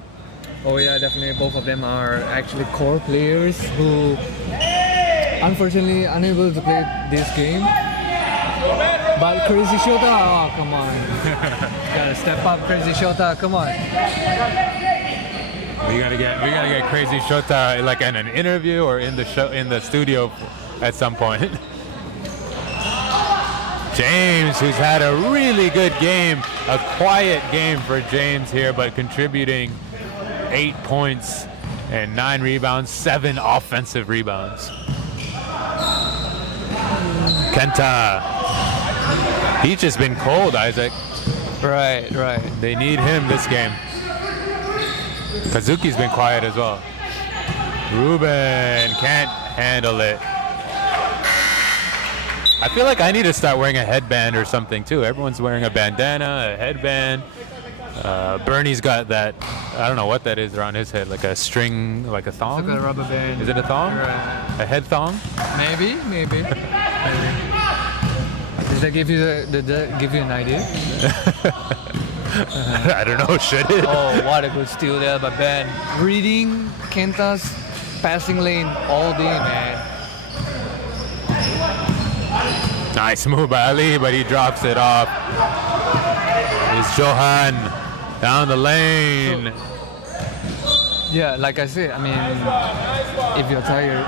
Oh yeah, definitely. Both of them are actually core players who unfortunately unable to play this game. But Crazy Shota, oh come on. Gotta step up, Crazy Shota, come on. We gotta get Crazy Shota like in an interview or in the studio at some point. James, who's had a really good game, a quiet game for James here, but contributing 8 points and 9 rebounds, 7 offensive rebounds. Kenta, he's just been cold, Isaac. Right, right. They need him this game. Kazuki's been quiet as well. Ruben can't handle it. I feel like I need to start wearing a headband or something too. Everyone's wearing a bandana, a headband. Bernie's got that, I don't know what that is around his head, like a string, like a thong? Like a rubber band. Is it a thong? Right. A head thong? Maybe. Maybe. Does that give you give you an idea? I don't know, should it? Oh, what a good steal there by Ben. Reading Kenta's passing lane all day, man. Nice move by Ali, but he drops it off. It's Johan down the lane. Yeah, like I said, I mean, if you're tired,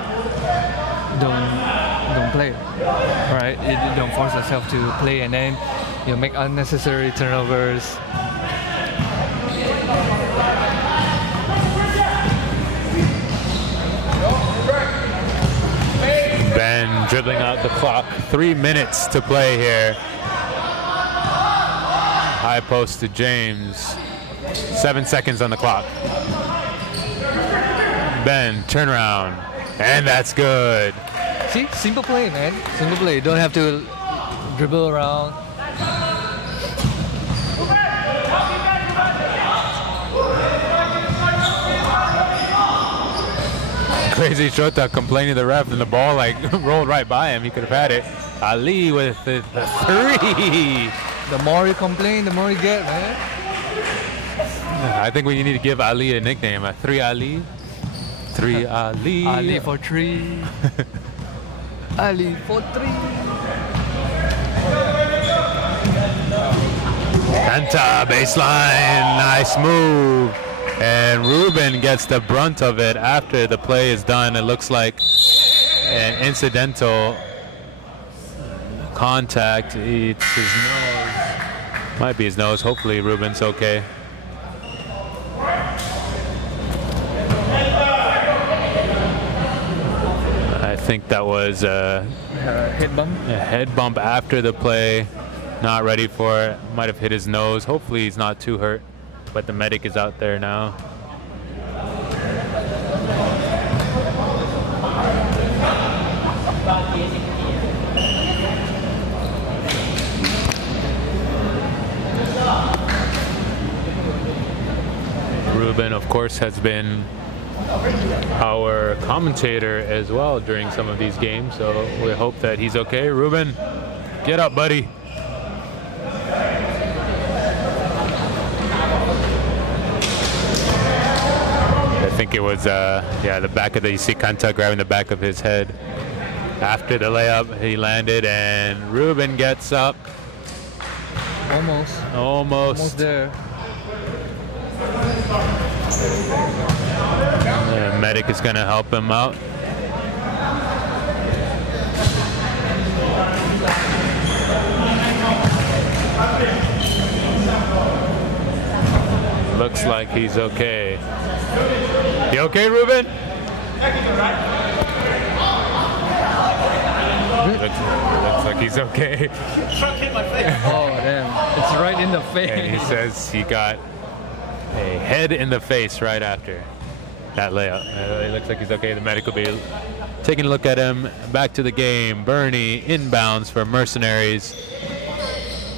don't play, right? You don't force yourself to play, and then you make unnecessary turnovers. Ben dribbling out the clock. 3 minutes to play here. High post to James. 7 seconds on the clock. Ben, turnaround. And that's good. See, simple play, man. Simple play. You don't have to dribble around. Crazy Shota complaining to the ref, and the ball like rolled right by him. He could have had it. Ali with the three. The more you complain, the more you get, man. I think we need to give Ali a nickname. A 3 Ali. 3 Ali. Ali for 3. Ali for 3. Kanta baseline. Nice move. And Ruben gets the brunt of it after the play is done. It looks like an incidental contact. It's his nose. Might be his nose. Hopefully Ruben's okay. I think that was a Head bump. head bump after the play. Not ready for it. Might have hit his nose. Hopefully he's not too hurt. But the medic is out there now. Ruben, of course, has been our commentator as well during some of these games, so we hope that he's okay. Ruben, get up, buddy. I think it was, the back of the, you see Kanta grabbing the back of his head. After the layup, he landed, and Ruben gets up. Almost there. The medic is going to help him out. Looks like he's okay. You okay, Ruben? Looks like he's okay. Oh, damn. It's right in the face. And he says he got a head in the face right after that layup. It looks like he's okay. The medic will be taking a look at him. Back to the game. Bernie inbounds for Mercenaries.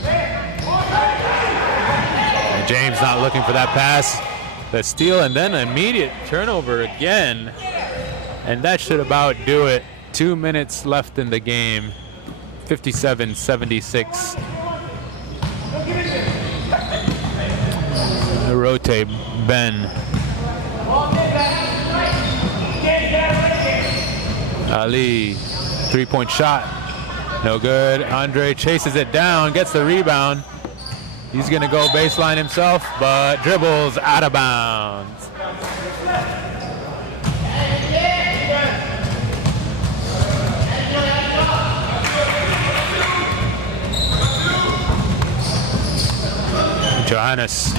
And James not looking for that pass. The steal and then an immediate turnover again. And that should about do it. 2 minutes left in the game. 57-76. Rotate Ben. Ali, 3-point shot. No good. Andre chases it down, gets the rebound. He's gonna go baseline himself, but dribbles out of bounds. Johannes.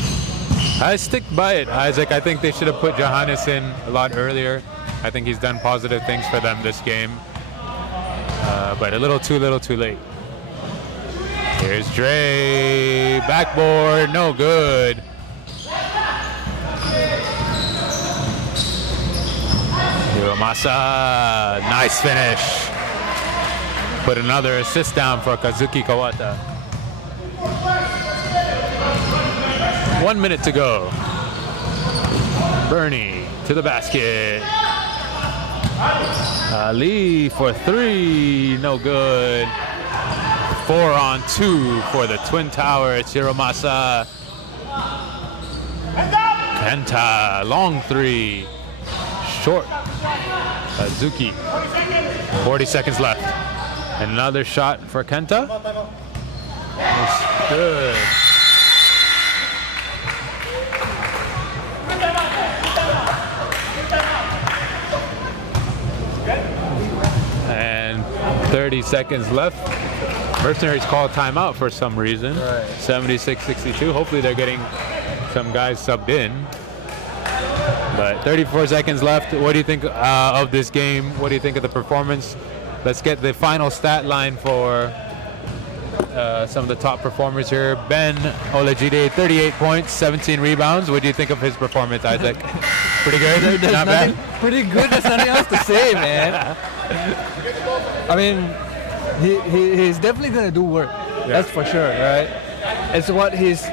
I stick by it, Isaac. I think they should have put Johannes in a lot earlier. I think he's done positive things for them this game. But a little too late. Here's Dre, backboard, no good. Hiromasa, nice finish. Put another assist down for Kazuki Kawata. 1 minute to go. Bernie to the basket. Ali for three, no good. 4-on-2 for the Twin Towers. Hiromasa. Kenta, long three. Short. Kazuki. 40 seconds left. Another shot for Kenta. That's good. And 30 seconds left. Mercenaries call timeout for some reason. Right. 76-62. Hopefully they're getting some guys subbed in. But 34 seconds left. What do you think of this game? What do you think of the performance? Let's get the final stat line for some of the top performers here. Ben Olajide, 38 points, 17 rebounds. What do you think of his performance, Isaac? Pretty good? Not bad? Pretty good. There's nothing else to say, man. I mean, he's definitely going to do work. Yeah. That's for sure, right? It's what he's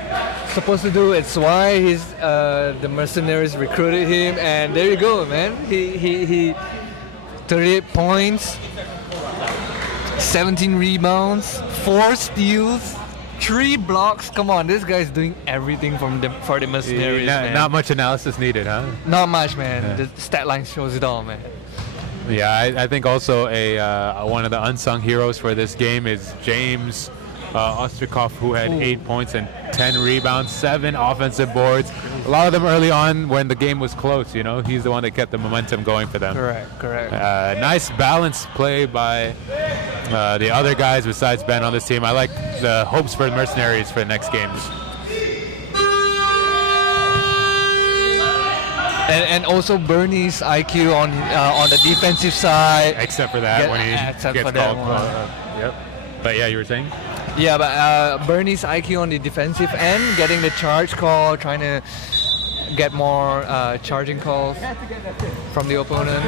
supposed to do. It's why the Mercenaries recruited him. And there you go, man. He 38 points, 17 rebounds, 4 steals, 3 blocks. Come on, this guy's doing everything for the Mercenaries, man. Not much analysis needed, huh? Not much, man. Yeah. The stat line shows it all, man. Yeah, I think also one of the unsung heroes for this game is James Ostrikov, who had 8 points and 10 rebounds, 7 offensive boards. A lot of them early on when the game was close, you know. He's the one that kept the momentum going for them. Correct. Nice balanced play by the other guys besides Ben on this team. I like the hopes for the Mercenaries for the next games. And also Bernie's IQ on the defensive side. Except for that when he gets called. Yep. But yeah, you were saying? Yeah, but Bernie's IQ on the defensive end, getting the charge call, trying to get more charging calls from the opponent.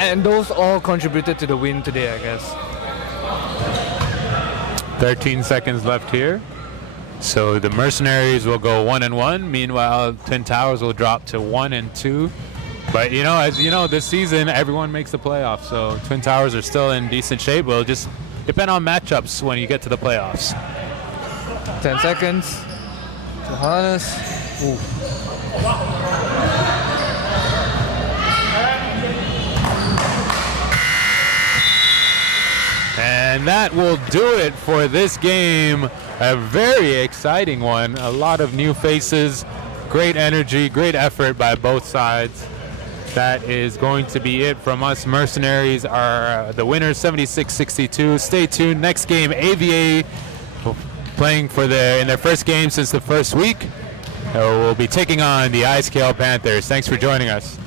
And those all contributed to the win today, I guess. 13 seconds left here. So the Mercenaries will go 1-1. Meanwhile, Twin Towers will drop to 1-2. But you know, as you know, this season everyone makes the playoffs. So Twin Towers are still in decent shape. We'll just depend on matchups when you get to the playoffs. 10 seconds. Johannes. Ooh. And that will do it for this game. A very exciting one. A lot of new faces, great energy, great effort by both sides. That is going to be it from us. Mercenaries are the winners, 76-62. Stay tuned. Next game, AVA playing in their first game since the first week. We'll be taking on the IceKale Panthers. Thanks for joining us.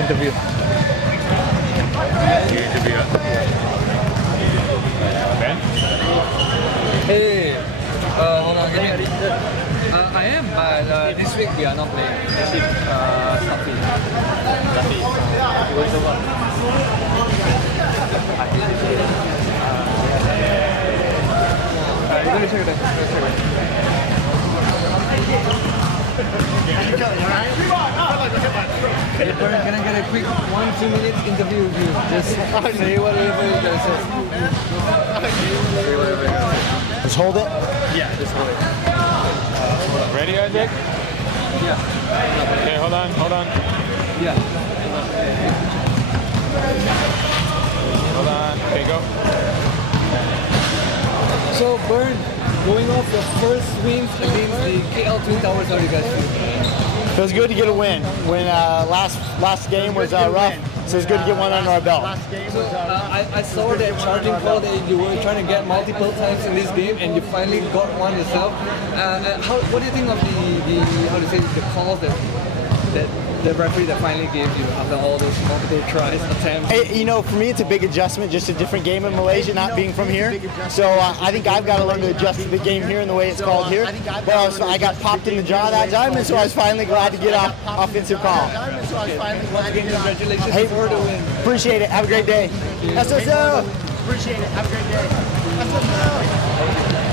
Interview. Ben? Hey, hold on. I am, but this week we are not playing. Safi. You're gonna check that. Hey, Bern, can I get a quick 1-2 minutes interview with you? Just say whatever you're gonna say. Say whatever. Just hold it? Yeah, just hold it. Ready, Isaac? Yeah. Okay, hold on. Yeah. Hold on. Okay, go. So, Bern, going off your first wins against the KL Twin Towers, how do you guys feel? Feels good to get a win. When last game was rough, So it's good to get one under our belt. So, I saw that charging call that you were trying to get multiple times in this game, and you finally got one yourself. What do you think of the calls that the referee that finally gave you after all those multiple tries, attempts? For me, it's a big adjustment, just a different game in Malaysia, not being from here. So I think I've got to learn to adjust to the game here and the way it's called here. But I got popped in the jaw that time, and so I was finally glad to get off offensive call. Once again, congratulations for the win. Appreciate it. Have a great day. SSO. Appreciate it. Have a great day. SSO.